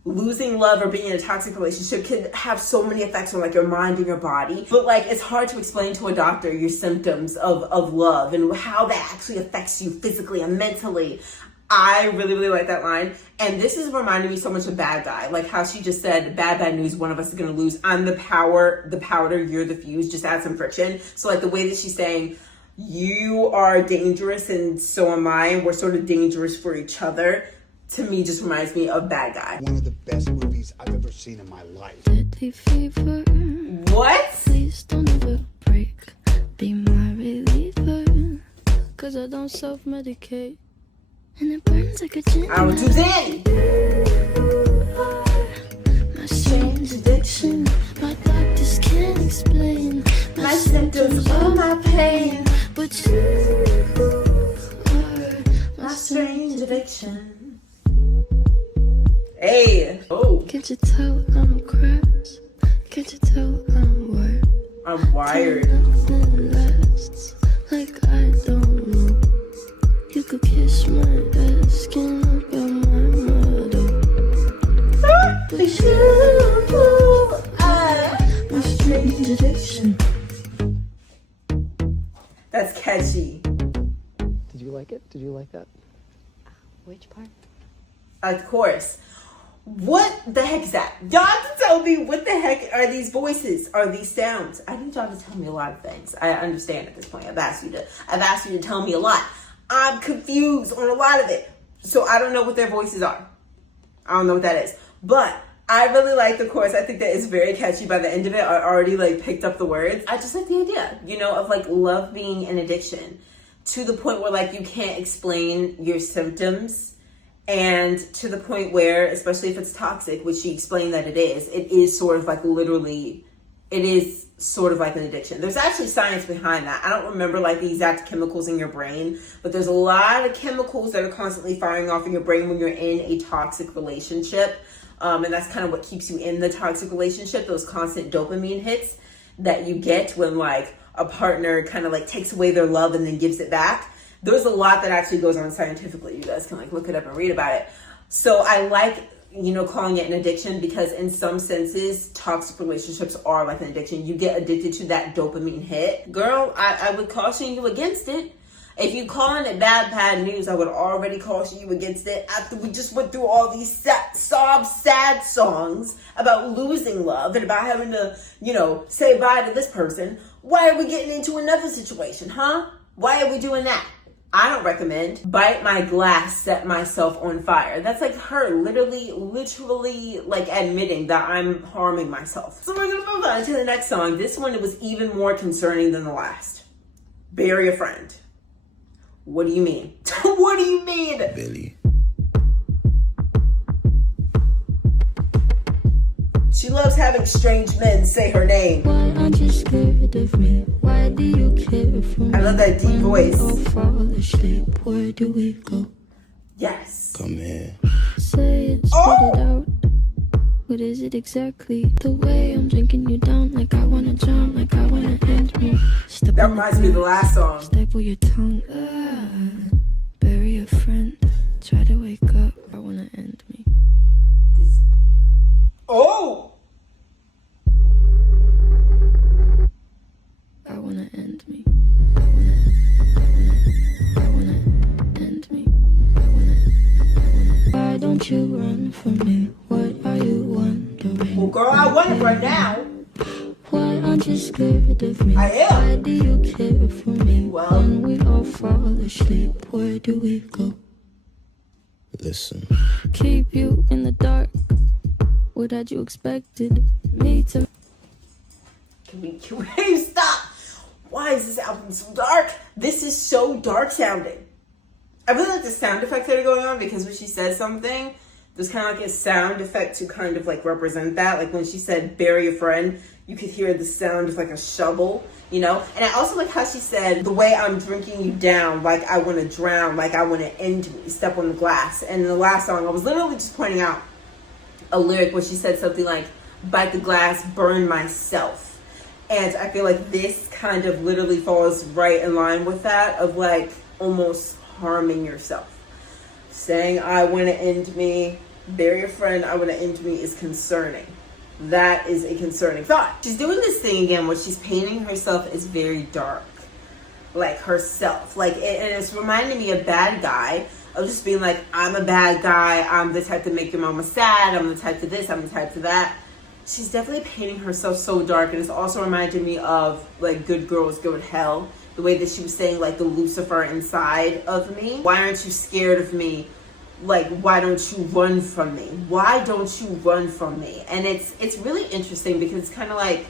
losing love or being in a toxic relationship can have so many effects on like your mind and your body. But like, it's hard to explain to a doctor your symptoms of love and how that actually affects you physically and mentally. I really, really like that line. And this is reminding me so much of Bad Guy. Like how she just said, bad news, one of us is gonna lose. I'm the powder, you're the fuse, just add some friction. So like the way that she's saying, you are dangerous and so am I, and we're sort of dangerous for each other, to me just reminds me of Bad Guy. One of the best movies I've ever seen in my life. Deadly fever. What? Please don't ever break. Be my reliever. Cause I don't self-medicate. And it burns like a gin. I would do Xanny. My strange addiction. My doctors can't explain My symptoms or my pain. But you are My strange addiction. Hey. Oh, Can't you tell I'm cracked? Can't you tell I'm wired? I'm wired. Nothing lasts like I don't know. You could kiss my ass, skin up on my motto. But you are my strange addiction. That's catchy. Did you like it? Did you like that? Which part? Of course. What the heck is that? Y'all have to tell me what the heck are these voices? Are these sounds? I need y'all to tell me a lot of things. I understand at this point. I've asked you to tell me a lot. I'm confused on a lot of it. So I don't know what their voices are. I don't know what that is. But I really like the chorus. I think that it's very catchy. By the end of it, I already like picked up the words. I just like the idea, of like love being an addiction to the point where like you can't explain your symptoms, and to the point where, especially if it's toxic, which she explained that it is sort of like literally, it is sort of like an addiction. There's actually science behind that. I don't remember like the exact chemicals in your brain, but there's a lot of chemicals that are constantly firing off in your brain when you're in a toxic relationship. And that's kind of what keeps you in the toxic relationship, those constant dopamine hits that you get when like a partner kind of like takes away their love and then gives it back. There's a lot that actually goes on scientifically. You guys can like look it up and read about it. So I like, calling it an addiction, because in some senses, toxic relationships are like an addiction. You get addicted to that dopamine hit. Girl, I would caution you against it. If you calling it bad news, I would already caution you against it after we just went through all these sad songs about losing love and about having to, say bye to this person. Why are we getting into another situation, huh? Why are we doing that? I don't recommend bite my glass, set myself on fire. That's like her literally like admitting that I'm harming myself. So we're gonna move on to the next song. This one, it was even more concerning than the last. Bury a friend. What do you mean? What do you mean? Billie. She loves having strange men say her name. Why aren't you scared of me? Why do you care for me? I love that deep voice. When we all fall asleep, where do we go? Yes. Come here. Say it, spit it out. What is it exactly? The way I'm drinking you down, like I wanna drown, like I wanna end me. Step That on reminds me of the last song. Staple your tongue. Bury a friend. Try to wake up. I wanna end me. Oh! I wanna end me. I wanna end me. Why don't you run from me? What are you wondering? Well, girl, I want it right now. Why aren't you scared of me? I am. Why do you care for me? Well. When we all fall asleep, where do we go? Listen. Keep you in the dark. What had you expected me to? Can we stop? Why is this album so dark? This is so dark sounding. I really like the sound effects that are going on, because when she says something, There's kind of like a sound effect to kind of like represent that. Like when she said bury a friend, you could hear the sound of like a shovel, you know? And I also like how she said, the way I'm drinking you down, like I want to drown, like I want to end me, step on the glass. And in the last song, I was literally just pointing out a lyric where she said something like, bite the glass, burn myself. And I feel like this kind of literally falls right in line with that, of like almost harming yourself. Saying I want to end me, bury a friend, I want to end me is concerning. That is a concerning thought. She's doing this thing again where she's painting herself as very dark, like herself. Like, and it's reminding me of Bad Guy, of just being like, I'm a bad guy, I'm the type to make your mama sad, I'm the type to this, I'm the type to that. She's definitely painting herself so dark, and it's also reminding me of like Good Girls Go to Hell. The way that she was saying like the Lucifer inside of me. Why aren't you scared of me? Like, why don't you run from me? Why don't you run from me? And it's really interesting because it's kind of like,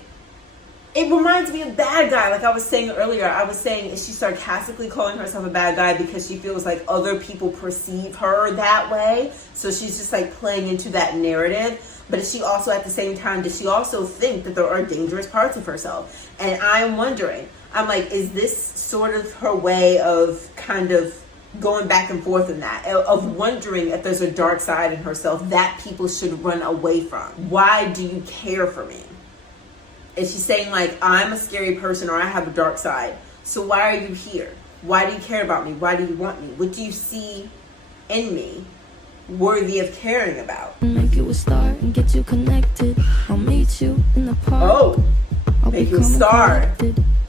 it reminds me of Bad Guy. Like I was saying earlier, I was saying, is she sarcastically calling herself a bad guy because she feels like other people perceive her that way? So she's just like playing into that narrative. But is she also at the same time, does she also think that there are dangerous parts of herself? And I'm wondering, I'm like, is this sort of her way of kind of going back and forth in that, of wondering if there's a dark side in herself that people should run away from? Why do you care for me? Is she saying like, I'm a scary person or I have a dark side, so why are you here? Why do you care about me? Why do you want me? What do you see in me worthy of caring about? Make you a star and get you connected. I'll meet you in the park. Oh, make you a star.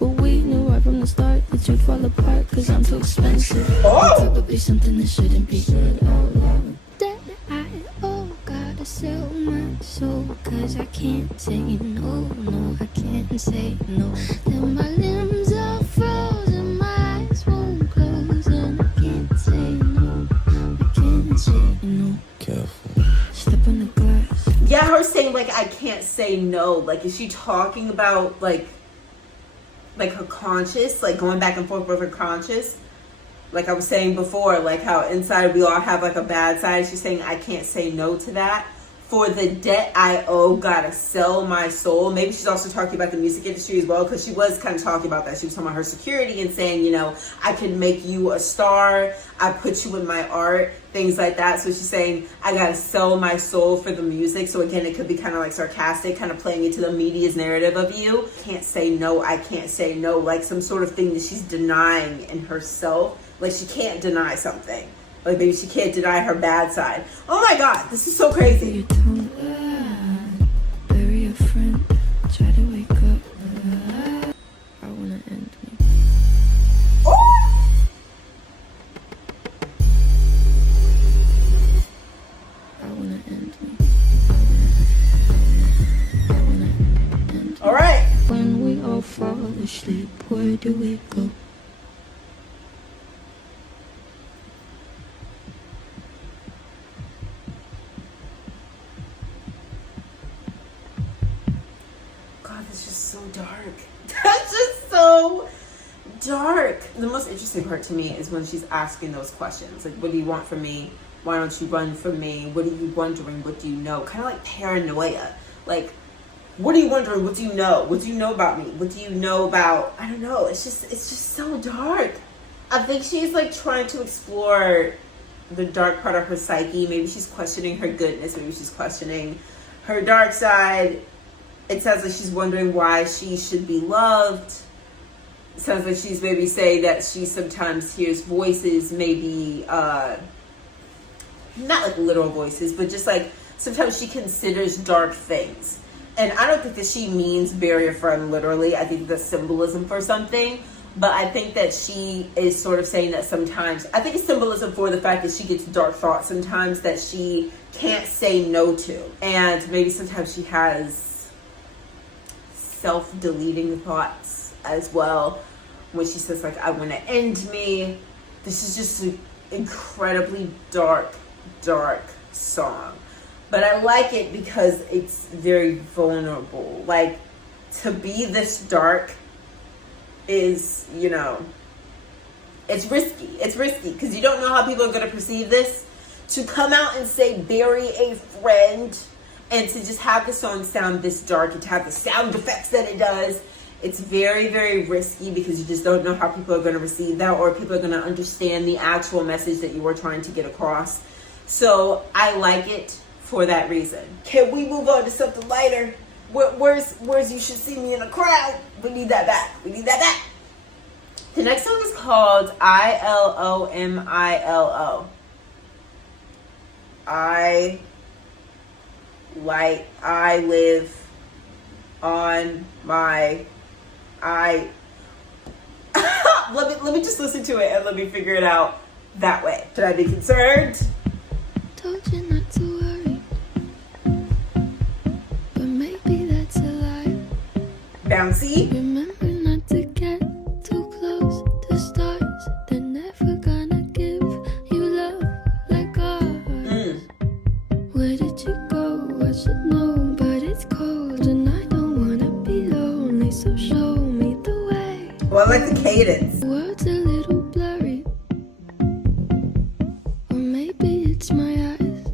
But we knew right from the start that you'd fall apart, cause I'm too expensive. Oh! Probably something that shouldn't be said out loud. That I gotta sell my soul, cause I can't say no, no, I can't say no. Then my limbs are frozen, my eyes won't close, and I can't say no, I can't say no. Careful. Step on the glass. Yeah, her saying like, I can't say no. Like, is she talking about like her conscious, like going back and forth with her conscious? Like I was saying before, like how inside we all have like a bad side. She's saying, I can't say no to that. For the debt I owe, gotta sell my soul. Maybe she's also talking about the music industry as well, because she was kind of talking about that. She was talking about her security and saying, you know, I can make you a star. I put you in my art, things like that. So she's saying, I gotta sell my soul for the music. So again, it could be kind of like sarcastic, kind of playing into the media's narrative of you. Can't say no, I can't say no. Like some sort of thing that she's denying in herself. Like she can't deny something. Like maybe she can't deny her bad side. Oh my God, this is so crazy. Your tongue, bury a friend, try to wake up. I wanna end me. Oh! I wanna end me. I wanna end me. All right. When we all fall asleep, where do we go? So dark. That's just so dark. The most interesting part to me is when she's asking those questions. Like, what do you want from me? Why don't you run from me? What are you wondering? What do you know? Kind of like paranoia. Like, what are you wondering? What do you know? What do you know about me? What do you know about, I don't know. It's just so dark. I think she's like trying to explore the dark part of her psyche. Maybe she's questioning her goodness. Maybe she's questioning her dark side. It sounds like she's wondering why she should be loved. It sounds like she's maybe saying that she sometimes hears voices, maybe, not like literal voices, but just like sometimes she considers dark things. And I don't think that she means bury a friend literally. I think that's symbolism for something. But I think that she is sort of saying that sometimes, I think it's symbolism for the fact that she gets dark thoughts sometimes that she can't say no to. And maybe sometimes she has self-deleting thoughts as well when she says like, I want to end me. This is just an incredibly dark song, but I like it because it's very vulnerable. Like, to be this dark is, it's risky because you don't know how people are going to perceive this. to come out and say bury a friend and to just have the song sound this dark and to have the sound effects that it does, it's very, very risky because you just don't know how people are going to receive that or people are going to understand the actual message that you were trying to get across. So I like it for that reason. Can we move on to something lighter? Where's You Should See Me in a Crowd? We need that back. We need that back. The next song is called ILOMILO. I live on my let me just listen to it and let me figure it out that way. Should I be concerned? Told you not to worry, but maybe that's a lie. Bouncy. Remember not to get too close to stars. They're never gonna give you love like ours. Where did you go? I should know, but it's cold and I don't wanna be lonely. So show me the way. Well, I like the cadence. The world's a little blurry, or maybe it's my eyes.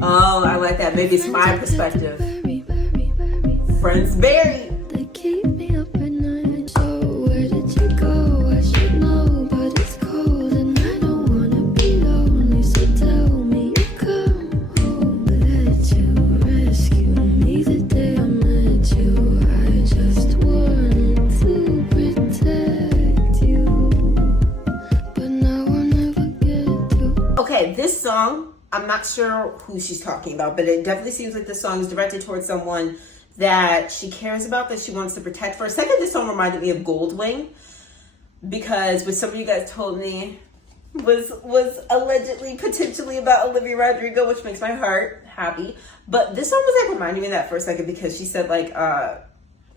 Oh, I like that. Maybe it's my perspective. Very, very, very. Friends buried. They keep me up at night. So where did you go? I should know, but it's cold and I don't wanna be lonely. So tell me you come home. Let you rescue me the day I met you. I just wanted to protect you, but now I'll never get to. Okay, this song, I'm not sure who she's talking about, but it definitely seems like this song is directed towards someone that she cares about, that she wants to protect. For a second, this song reminded me of Goldwing, because what some of you guys told me was allegedly, potentially about Olivia Rodrigo, which makes my heart happy. But this song was like reminding me of that for a second, because she said like,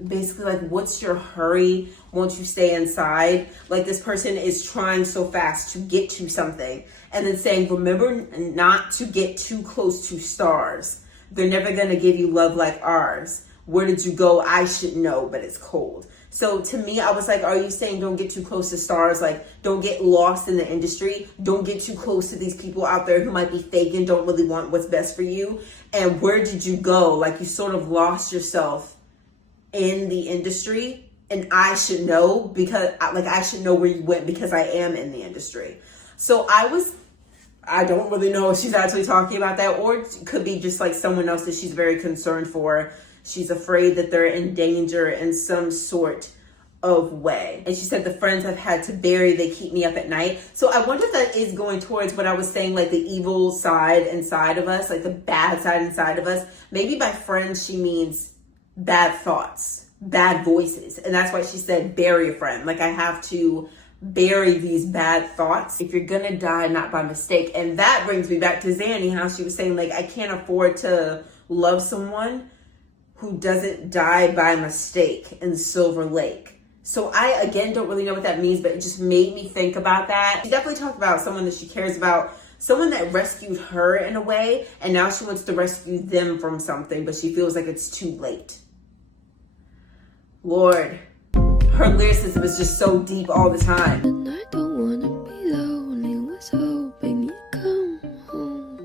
basically like, what's your hurry? Won't you stay inside? Like this person is trying so fast to get to something, and then saying, remember not to get too close to stars. They're never gonna give you love like ours. Where did you go? I should know, but it's cold. So to me, I was like, are you saying don't get too close to stars? Like, don't get lost in the industry. Don't get too close to these people out there who might be fake and don't really want what's best for you. And where did you go? Like, you sort of lost yourself in the industry, and I should know, because like I should know where you went because I am in the industry. So I don't really know if she's actually talking about that, or it could be just like someone else that she's very concerned for. She's afraid that they're in danger in some sort of way. And she said, the friends I've had to bury, they keep me up at night. So I wonder if that is going towards what I was saying, like the evil side inside of us, like the bad side inside of us. Maybe by friends, she means bad thoughts, bad voices. And that's why she said, bury a friend. Like I have to bury these bad thoughts if you're gonna die not by mistake. And that brings me back to Xanny, how she was saying like, I can't afford to love someone who doesn't die by mistake in Silver Lake. So I, again, don't really know what that means, but it just made me think about that. She definitely talked about someone that she cares about, someone that rescued her in a way, and now she wants to rescue them from something, but she feels like it's too late. Lord, her lyricism is just so deep all the time. And I don't wanna be lonely, was hoping you'd come home.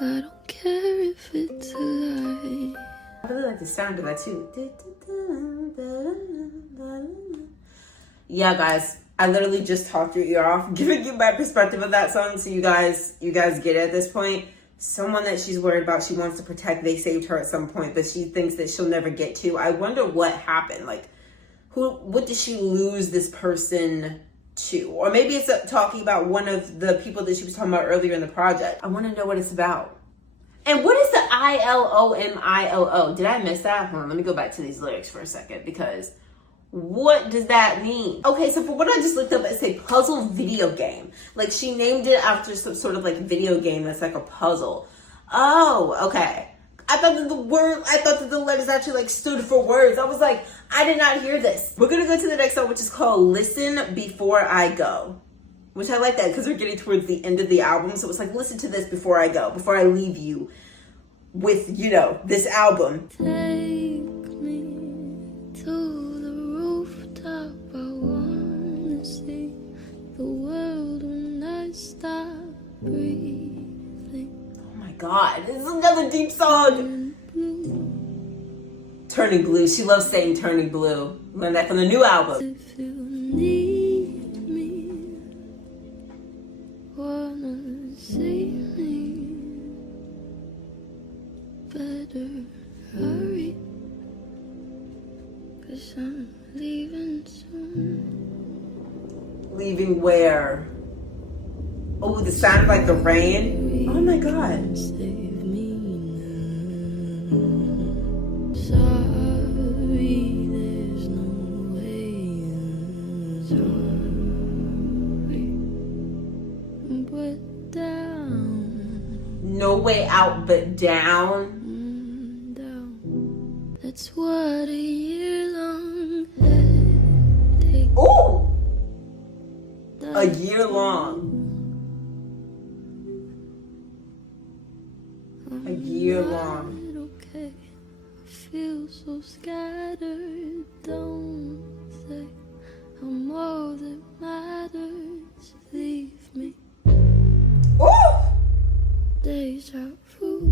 I don't care if it's a lie. I really like the sound of that too. Yeah, guys, I literally just talked your ear off, giving you my perspective of that song, so you guys get it at this point. Someone that she's worried about, she wants to protect, they saved her at some point, but she thinks that she'll never get to. I wonder what happened. Like, what did she lose this person to? Or maybe it's talking about one of the people that she was talking about earlier in the project. I want to know what it's about. And what is the ILOMILO? Did I miss that? Hold on, let me go back to these lyrics for a second, because what does that mean? Okay, so for what I just looked up, it's a puzzle video game. Like, she named it after some sort of like video game that's like a puzzle. Oh, okay. I thought that the letters actually like stood for words. I was like, I did not hear this. We're gonna go to the next song, which is called Listen Before I Go. Which I like that because we're getting towards the end of the album. So it's like, listen to this before I go, before I leave you with, you know, this album. Take me to the rooftop. I wanna see the world when I God, this is another deep song. Turning Blue. She loves saying Turning Blue. Learned that from the new album. If you need me, wanna see me, better hurry, 'cause I'm leaving soon. Leaving where? Oh, the sound of like the rain. Oh my God. Save me now. Sorry, there's no way in. Sorry, but down. No way out but down. Down. That's what a year-long headache Ooh, a does. year long. A year long. Okay, I feel so scattered. Don't say I'm all that matters. Leave me. Ooh, Deja vu.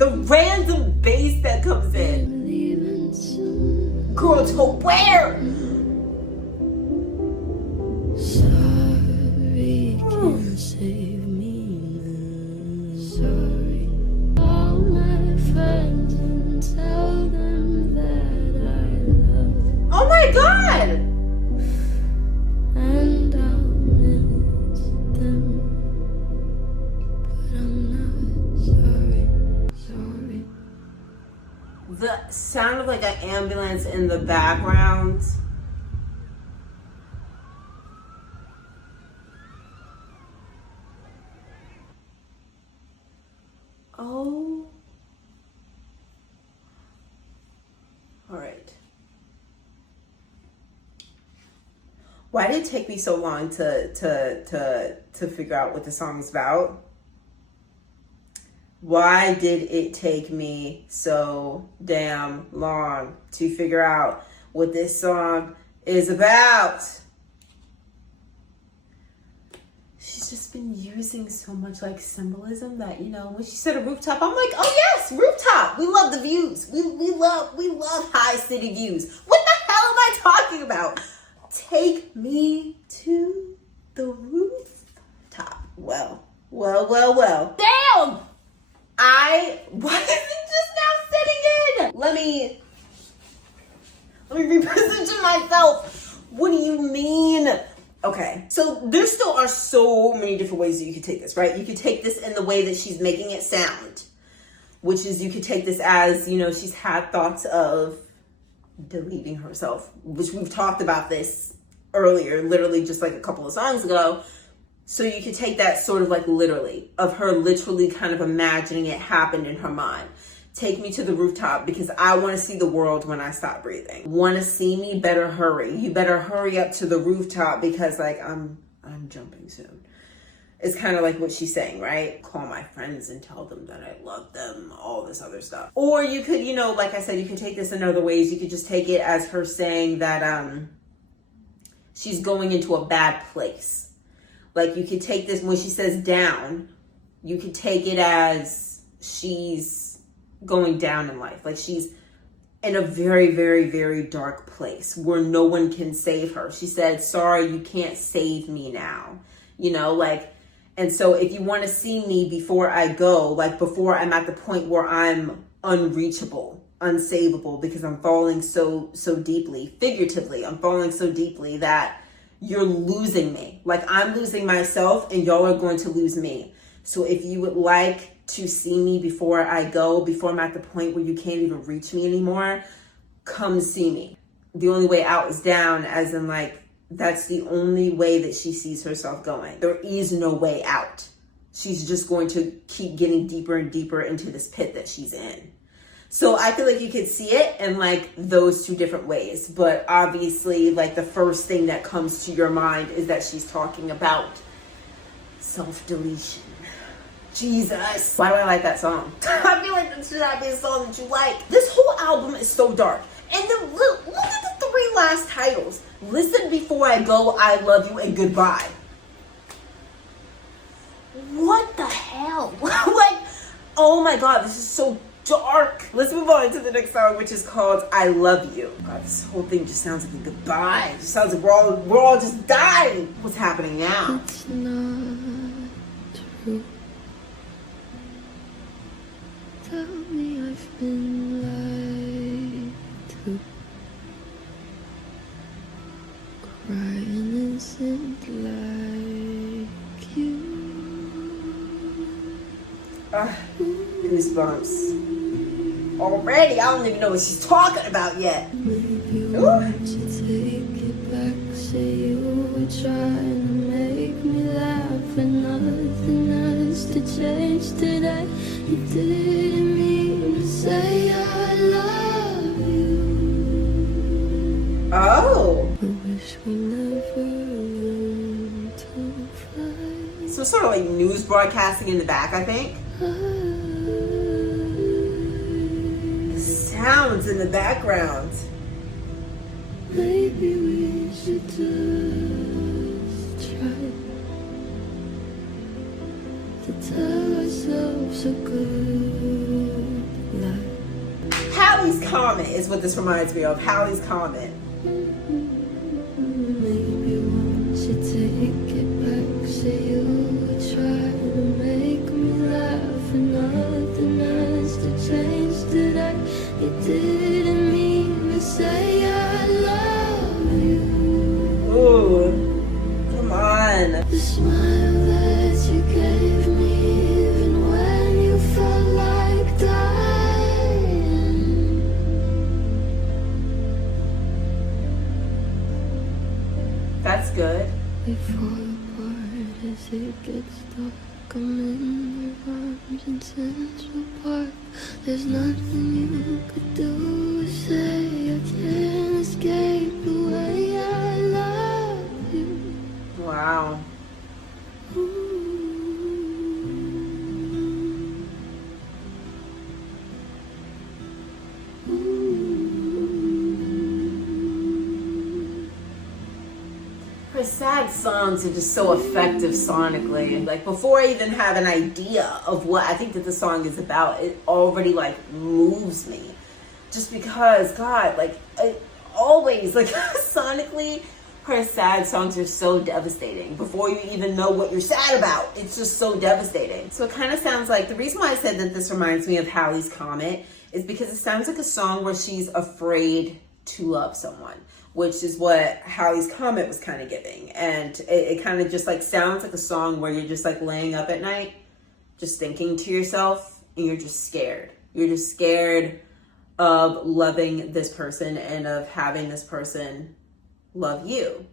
the random bass that comes in. I'm leaving soon. Girl, to where? Sorry, can't save me now. Sorry, all my friends, and tell them that I love them. Oh my God. And I'll miss them, but I'm not sorry. The sound of like an ambulance in the background. Oh. All right. Why did it take me so long to figure out what the song's about? Why did it take me so damn long to figure out what this song is about? She's just been using so much like symbolism that, you know, when she said a rooftop, I'm like, oh yes, rooftop. We love the views. We love high city views. What the hell am I talking about? Take me to the rooftop. Well. Damn! Why is it just now sitting in? Let me reposition myself. What do you mean? Okay, so there still are so many different ways that you could take this, right? You could take this in the way that she's making it sound, which is you could take this as, you know, she's had thoughts of deleting herself, which we've talked about this earlier, literally just like a couple of songs ago. So you could take that sort of like literally, of her literally kind of imagining it happened in her mind. Take me to the rooftop because I want to see the world when I stop breathing. Want to see me? Better hurry. You better hurry up to the rooftop because like I'm jumping soon. It's kind of like what she's saying, right? Call my friends and tell them that I love them, all this other stuff. Or you could, you know, like I said, you could take this in other ways. You could just take it as her saying that she's going into a bad place. Like you could take this when she says down, you could take it as she's going down in life. Like she's in a very, very, very dark place where no one can save her. She said, sorry, you can't save me now. You know, like, and so if you want to see me before I go, like before I'm at the point where I'm unreachable, unsavable, because I'm falling so deeply, figuratively, I'm falling so deeply that you're losing me. Like I'm losing myself and y'all are going to lose me. So if you would like to see me before I go, before I'm at the point where you can't even reach me anymore, come see me. The only way out is down, as in like, that's the only way that she sees herself going. There is no way out. She's just going to keep getting deeper and deeper into this pit that she's in. So I feel like you could see it in like those two different ways. But obviously like the first thing that comes to your mind is that she's talking about self-deletion. Jesus. Why do I like that song? I feel like that should not be a song that you like. This whole album is so dark. And then look at the three last titles. Listen Before I Go, I Love You, and Goodbye. What the hell? Like, oh my god, this is so dark. Let's move on to the next song, which is called I Love You. God, this whole thing just sounds like a goodbye. It just sounds like we're all just dying. What's happening now? It's not true. Tell me I've been lied to. Crying innocent like you. Goosebumps. Already, I don't even know what she's talking about yet. Maybe won't you take it back? Say you were trying to make me laugh, and nothing has to change today. You didn't mean to say I love you. Oh. I wish we never learned to fly. So sort of like news broadcasting in the back, I think. The sounds in the background. Maybe we should just try to tell ourselves a good lie. Hallie's Comet is what this reminds me of. Hallie's Comet. Maybe won't you take it back? Say you were trying to make me laugh, and nothing has to change today. You didn't mean to say I love you. Ooh, come on. The smile that you gave me, even when you felt like dying. That's good. We fall apart as it gets dark. I'm in your arms in Central Park. There's nothing you could do or say. I can't escape the way I love you. Wow. Ooh. Her sad songs are just so effective sonically. And like before I even have an idea of what I think that the song is about, it already like moves me. Just because, God, like it always, like sonically, her sad songs are so devastating. Before you even know what you're sad about, it's just so devastating. So it kind of sounds like, the reason why I said that this reminds me of Hallie's Comet is because it sounds like a song where she's afraid to love someone, which is what Hallie's Comet was kind of giving. And it kind of just like sounds like a song where you're just like laying up at night, just thinking to yourself, and you're just scared. You're just scared of loving this person and of having this person love you.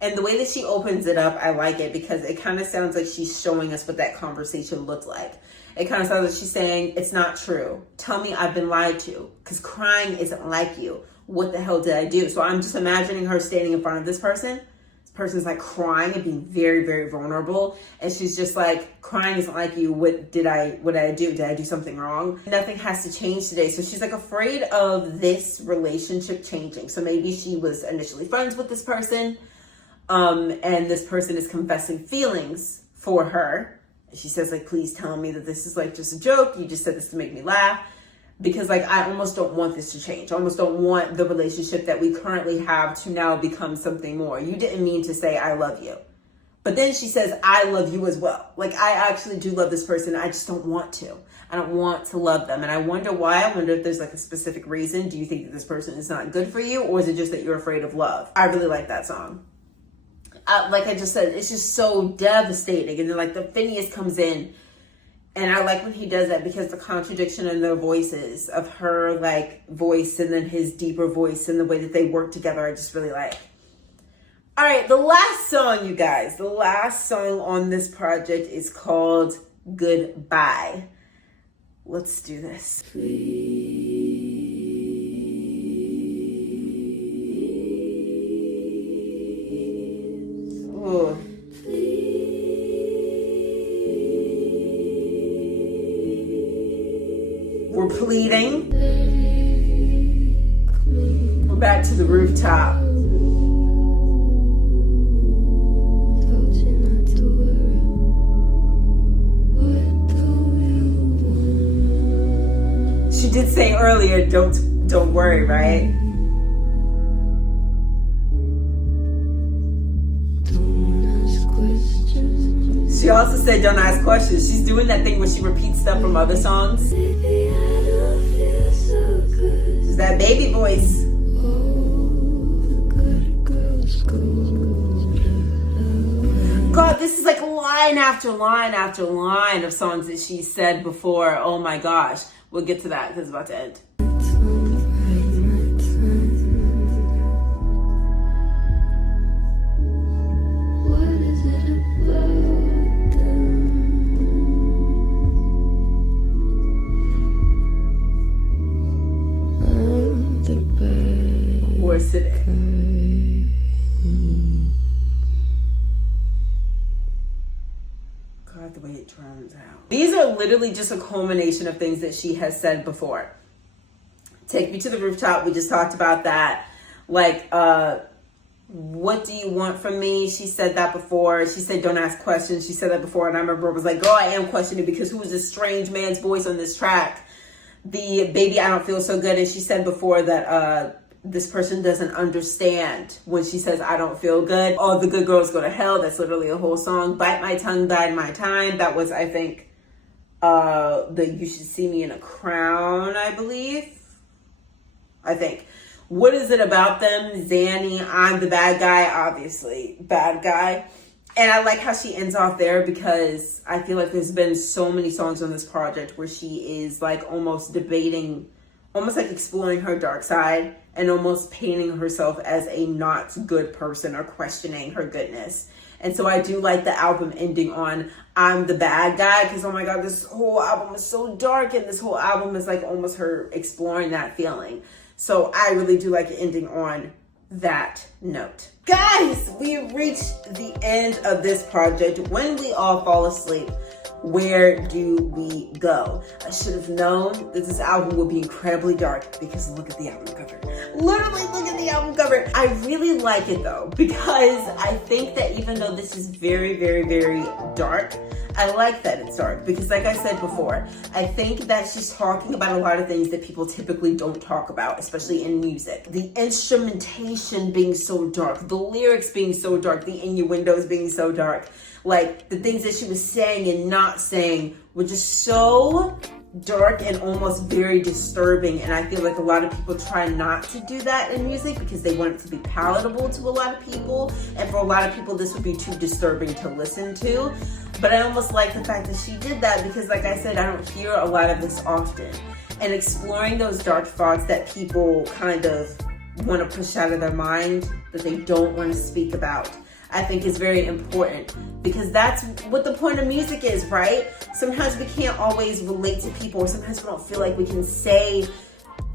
And the way that she opens it up, I like it because it kind of sounds like she's showing us what that conversation looked like. It kind of sounds like she's saying, it's not true. Tell me I've been lied to, because crying isn't like you. What the hell did I do? So I'm just imagining her standing in front of this person. This person's like crying and being very, very vulnerable. And she's just like, crying isn't like you. What did I do? Did I do something wrong? Nothing has to change today. So she's like afraid of this relationship changing. So maybe she was initially friends with this person. And this person is confessing feelings for her. She says like, please tell me that this is like just a joke. You just said this to make me laugh. Because like, I almost don't want this to change. I almost don't want the relationship that we currently have to now become something more. You didn't mean to say, I love you. But then she says, I love you as well. Like, I actually do love this person. I just don't want to. I don't want to love them. And I wonder why. I wonder if there's like a specific reason. Do you think that this person is not good for you? Or is it just that you're afraid of love? I really like that song. Like I just said, it's just so devastating. And then like the Phineas comes in. And I like when he does that because the contradiction in their voices of her like voice and then his deeper voice and the way that they work together, I just really like. All right, the last song, you guys, the last song on this project is called Goodbye. Let's do this. Ooh. We're pleading. We're back to the rooftop. Told you not to worry. earlier, don't worry, right? Don't ask questions. She also said don't ask questions. She's doing that thing where she repeats stuff from other songs. Baby, I don't feel so good. It's that baby voice. Good girls go to God, this is like line after line after line of songs that she said before. Oh my gosh. We'll get to that because it's about to end. What is it about them? I'm the bad Horse today. God, the way it turns out. These are literally just a culmination of things that she has said before. Take me to the rooftop. We just talked about that. Like, what do you want from me? She said that before. She said, don't ask questions. She said that before. And I remember it was like, girl, I am questioning because who is this strange man's voice on this track? The baby, I don't feel so good. And she said before that, this person doesn't understand when she says, I don't feel good. All the good girls go to hell. That's literally a whole song. Bite my tongue, bide my time. That was, I think, the You Should See Me in a Crown, I believe. I think. What is it about them? Xanny, I'm the bad guy, obviously. Bad guy. And I like how she ends off there because I feel like there's been so many songs on this project where she is like almost debating, almost like exploring her dark side and almost painting herself as a not good person or questioning her goodness. And so I do like the album ending on I'm the bad guy because, oh my God, this whole album is so dark and this whole album is like almost her exploring that feeling. So I really do like it ending on that note. Guys, we reached the end of this project. When we all fall asleep, where do we go? I should have known that this album would be incredibly dark because look at the album cover. Literally look at the album cover. I really like it though because I think that even though this is very, very, very dark, I like that it's dark because like I said before, I think that she's talking about a lot of things that people typically don't talk about, especially in music. The instrumentation being so dark, the lyrics being so dark, the innuendos being so dark, like the things that she was saying and not saying were just so dark and almost very disturbing. And I feel like a lot of people try not to do that in music because they want it to be palatable to a lot of people. And for a lot of people, this would be too disturbing to listen to. But I almost like the fact that she did that because like I said, I don't hear a lot of this often. And exploring those dark thoughts that people kind of want to push out of their mind, that they don't want to speak about, I think is very important because that's what the point of music is, right? Sometimes we can't always relate to people or sometimes we don't feel like we can say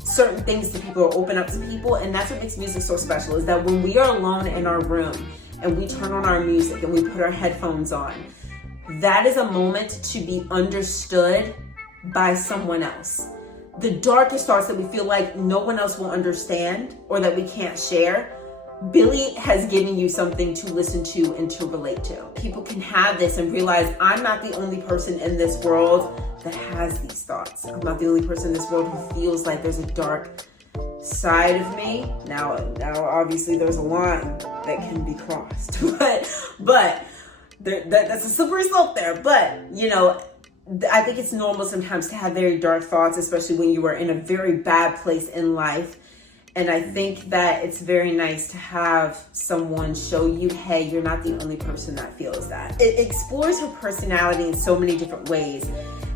certain things to people or open up to people. And that's what makes music so special is that when we are alone in our room and we turn on our music and we put our headphones on, that is a moment to be understood by someone else. The darkest thoughts that we feel like no one else will understand or that we can't share, BILLIE has given you something to listen to and to relate to. People can have this and realize I'm not the only person in this world that has these thoughts. I'm not the only person in this world who feels like there's a dark side of me. Now obviously there's a line that can be crossed, but that's a slippery slope there. But you know, I think it's normal sometimes to have very dark thoughts, especially when you are in a very bad place in life. And I think that it's very nice to have someone show you, hey, you're not the only person that feels that. It explores her personality in so many different ways.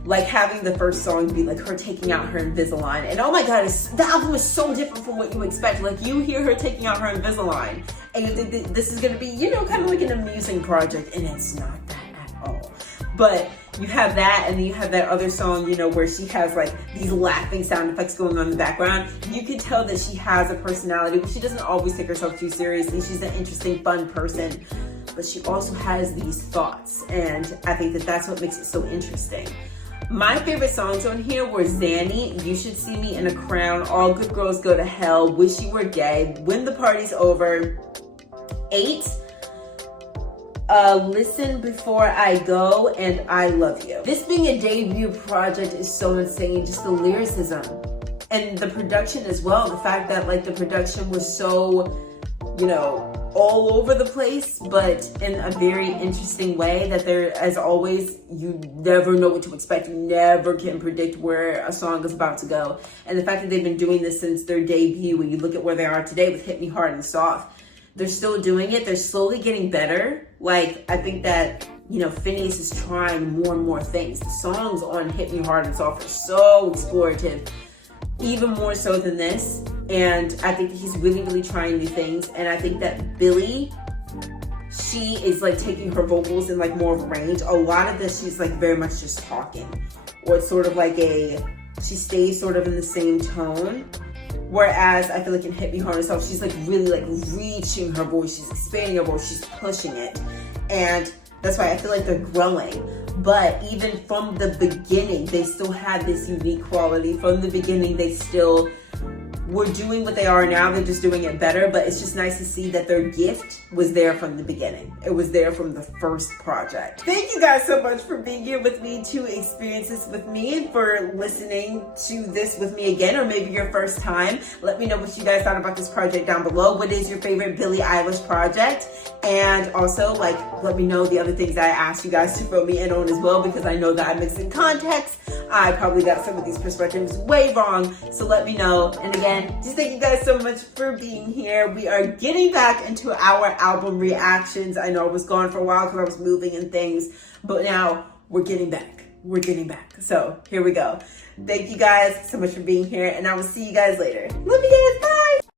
Like having the first song be like her taking out her Invisalign. And oh my God, the album is so different from what you expect. Like you hear her taking out her Invisalign and you think that this is gonna be, you know, kind of like an amusing project, and it's not that at all. But you have that, and then you have that other song, you know, where she has like these laughing sound effects going on in the background. You can tell that she has a personality, but she doesn't always take herself too seriously. She's an interesting, fun person, but she also has these thoughts, and I think that that's what makes it so interesting. My favorite songs on here were Xanny, You Should See Me in a Crown, All Good Girls Go to Hell, Wish You Were Gay, When the Party's Over, 8, Listen Before I Go, and I Love You. This being a debut project is so insane. Just the lyricism And the production as well, the fact that like the production was so, you know, all over the place, but in a very interesting way that there, as always, you never know what to expect. You never can predict where a song is about to go. And the fact that they've been doing this since their debut, when you look at where they are today with Hit Me Hard and Soft, they're still doing it. They're slowly getting better. Like, I think that, you know, Phineas is trying more and more things. The songs on Hit Me Hard and Soft are so explorative, even more so than this. And I think that he's really, really trying new things. And I think that Billie, she is like taking her vocals in like more of a range. A lot of this, she's like very much just talking. Or it's sort of like she stays sort of in the same tone. Whereas I feel like in Hit Me Hard and Soft, she's like really like reaching her voice. She's expanding her voice. She's pushing it. And that's why I feel like they're growing. But even from the beginning, they still had this unique quality. From the beginning, they still were doing what they are now. They're just doing it better. But it's just nice to see that their gift was there from the beginning. It was there from the first project. Thank you guys so much for being here with me to experience this with me and for listening to this with me again, or maybe your first time. Let me know what you guys thought about this project down below. What is your favorite Billie Eilish project? And also, like, let me know the other things I asked you guys to fill me in on as well, because I know that I'm mixing context. I probably got some of these perspectives way wrong, so let me know. And again, just thank you guys so much for being here. We are getting back into our album reactions. I know I was gone for a while because I was moving and things, but now we're getting back. We're getting back. So here we go. Thank you guys so much for being here, and I will see you guys later. Love you guys. Bye.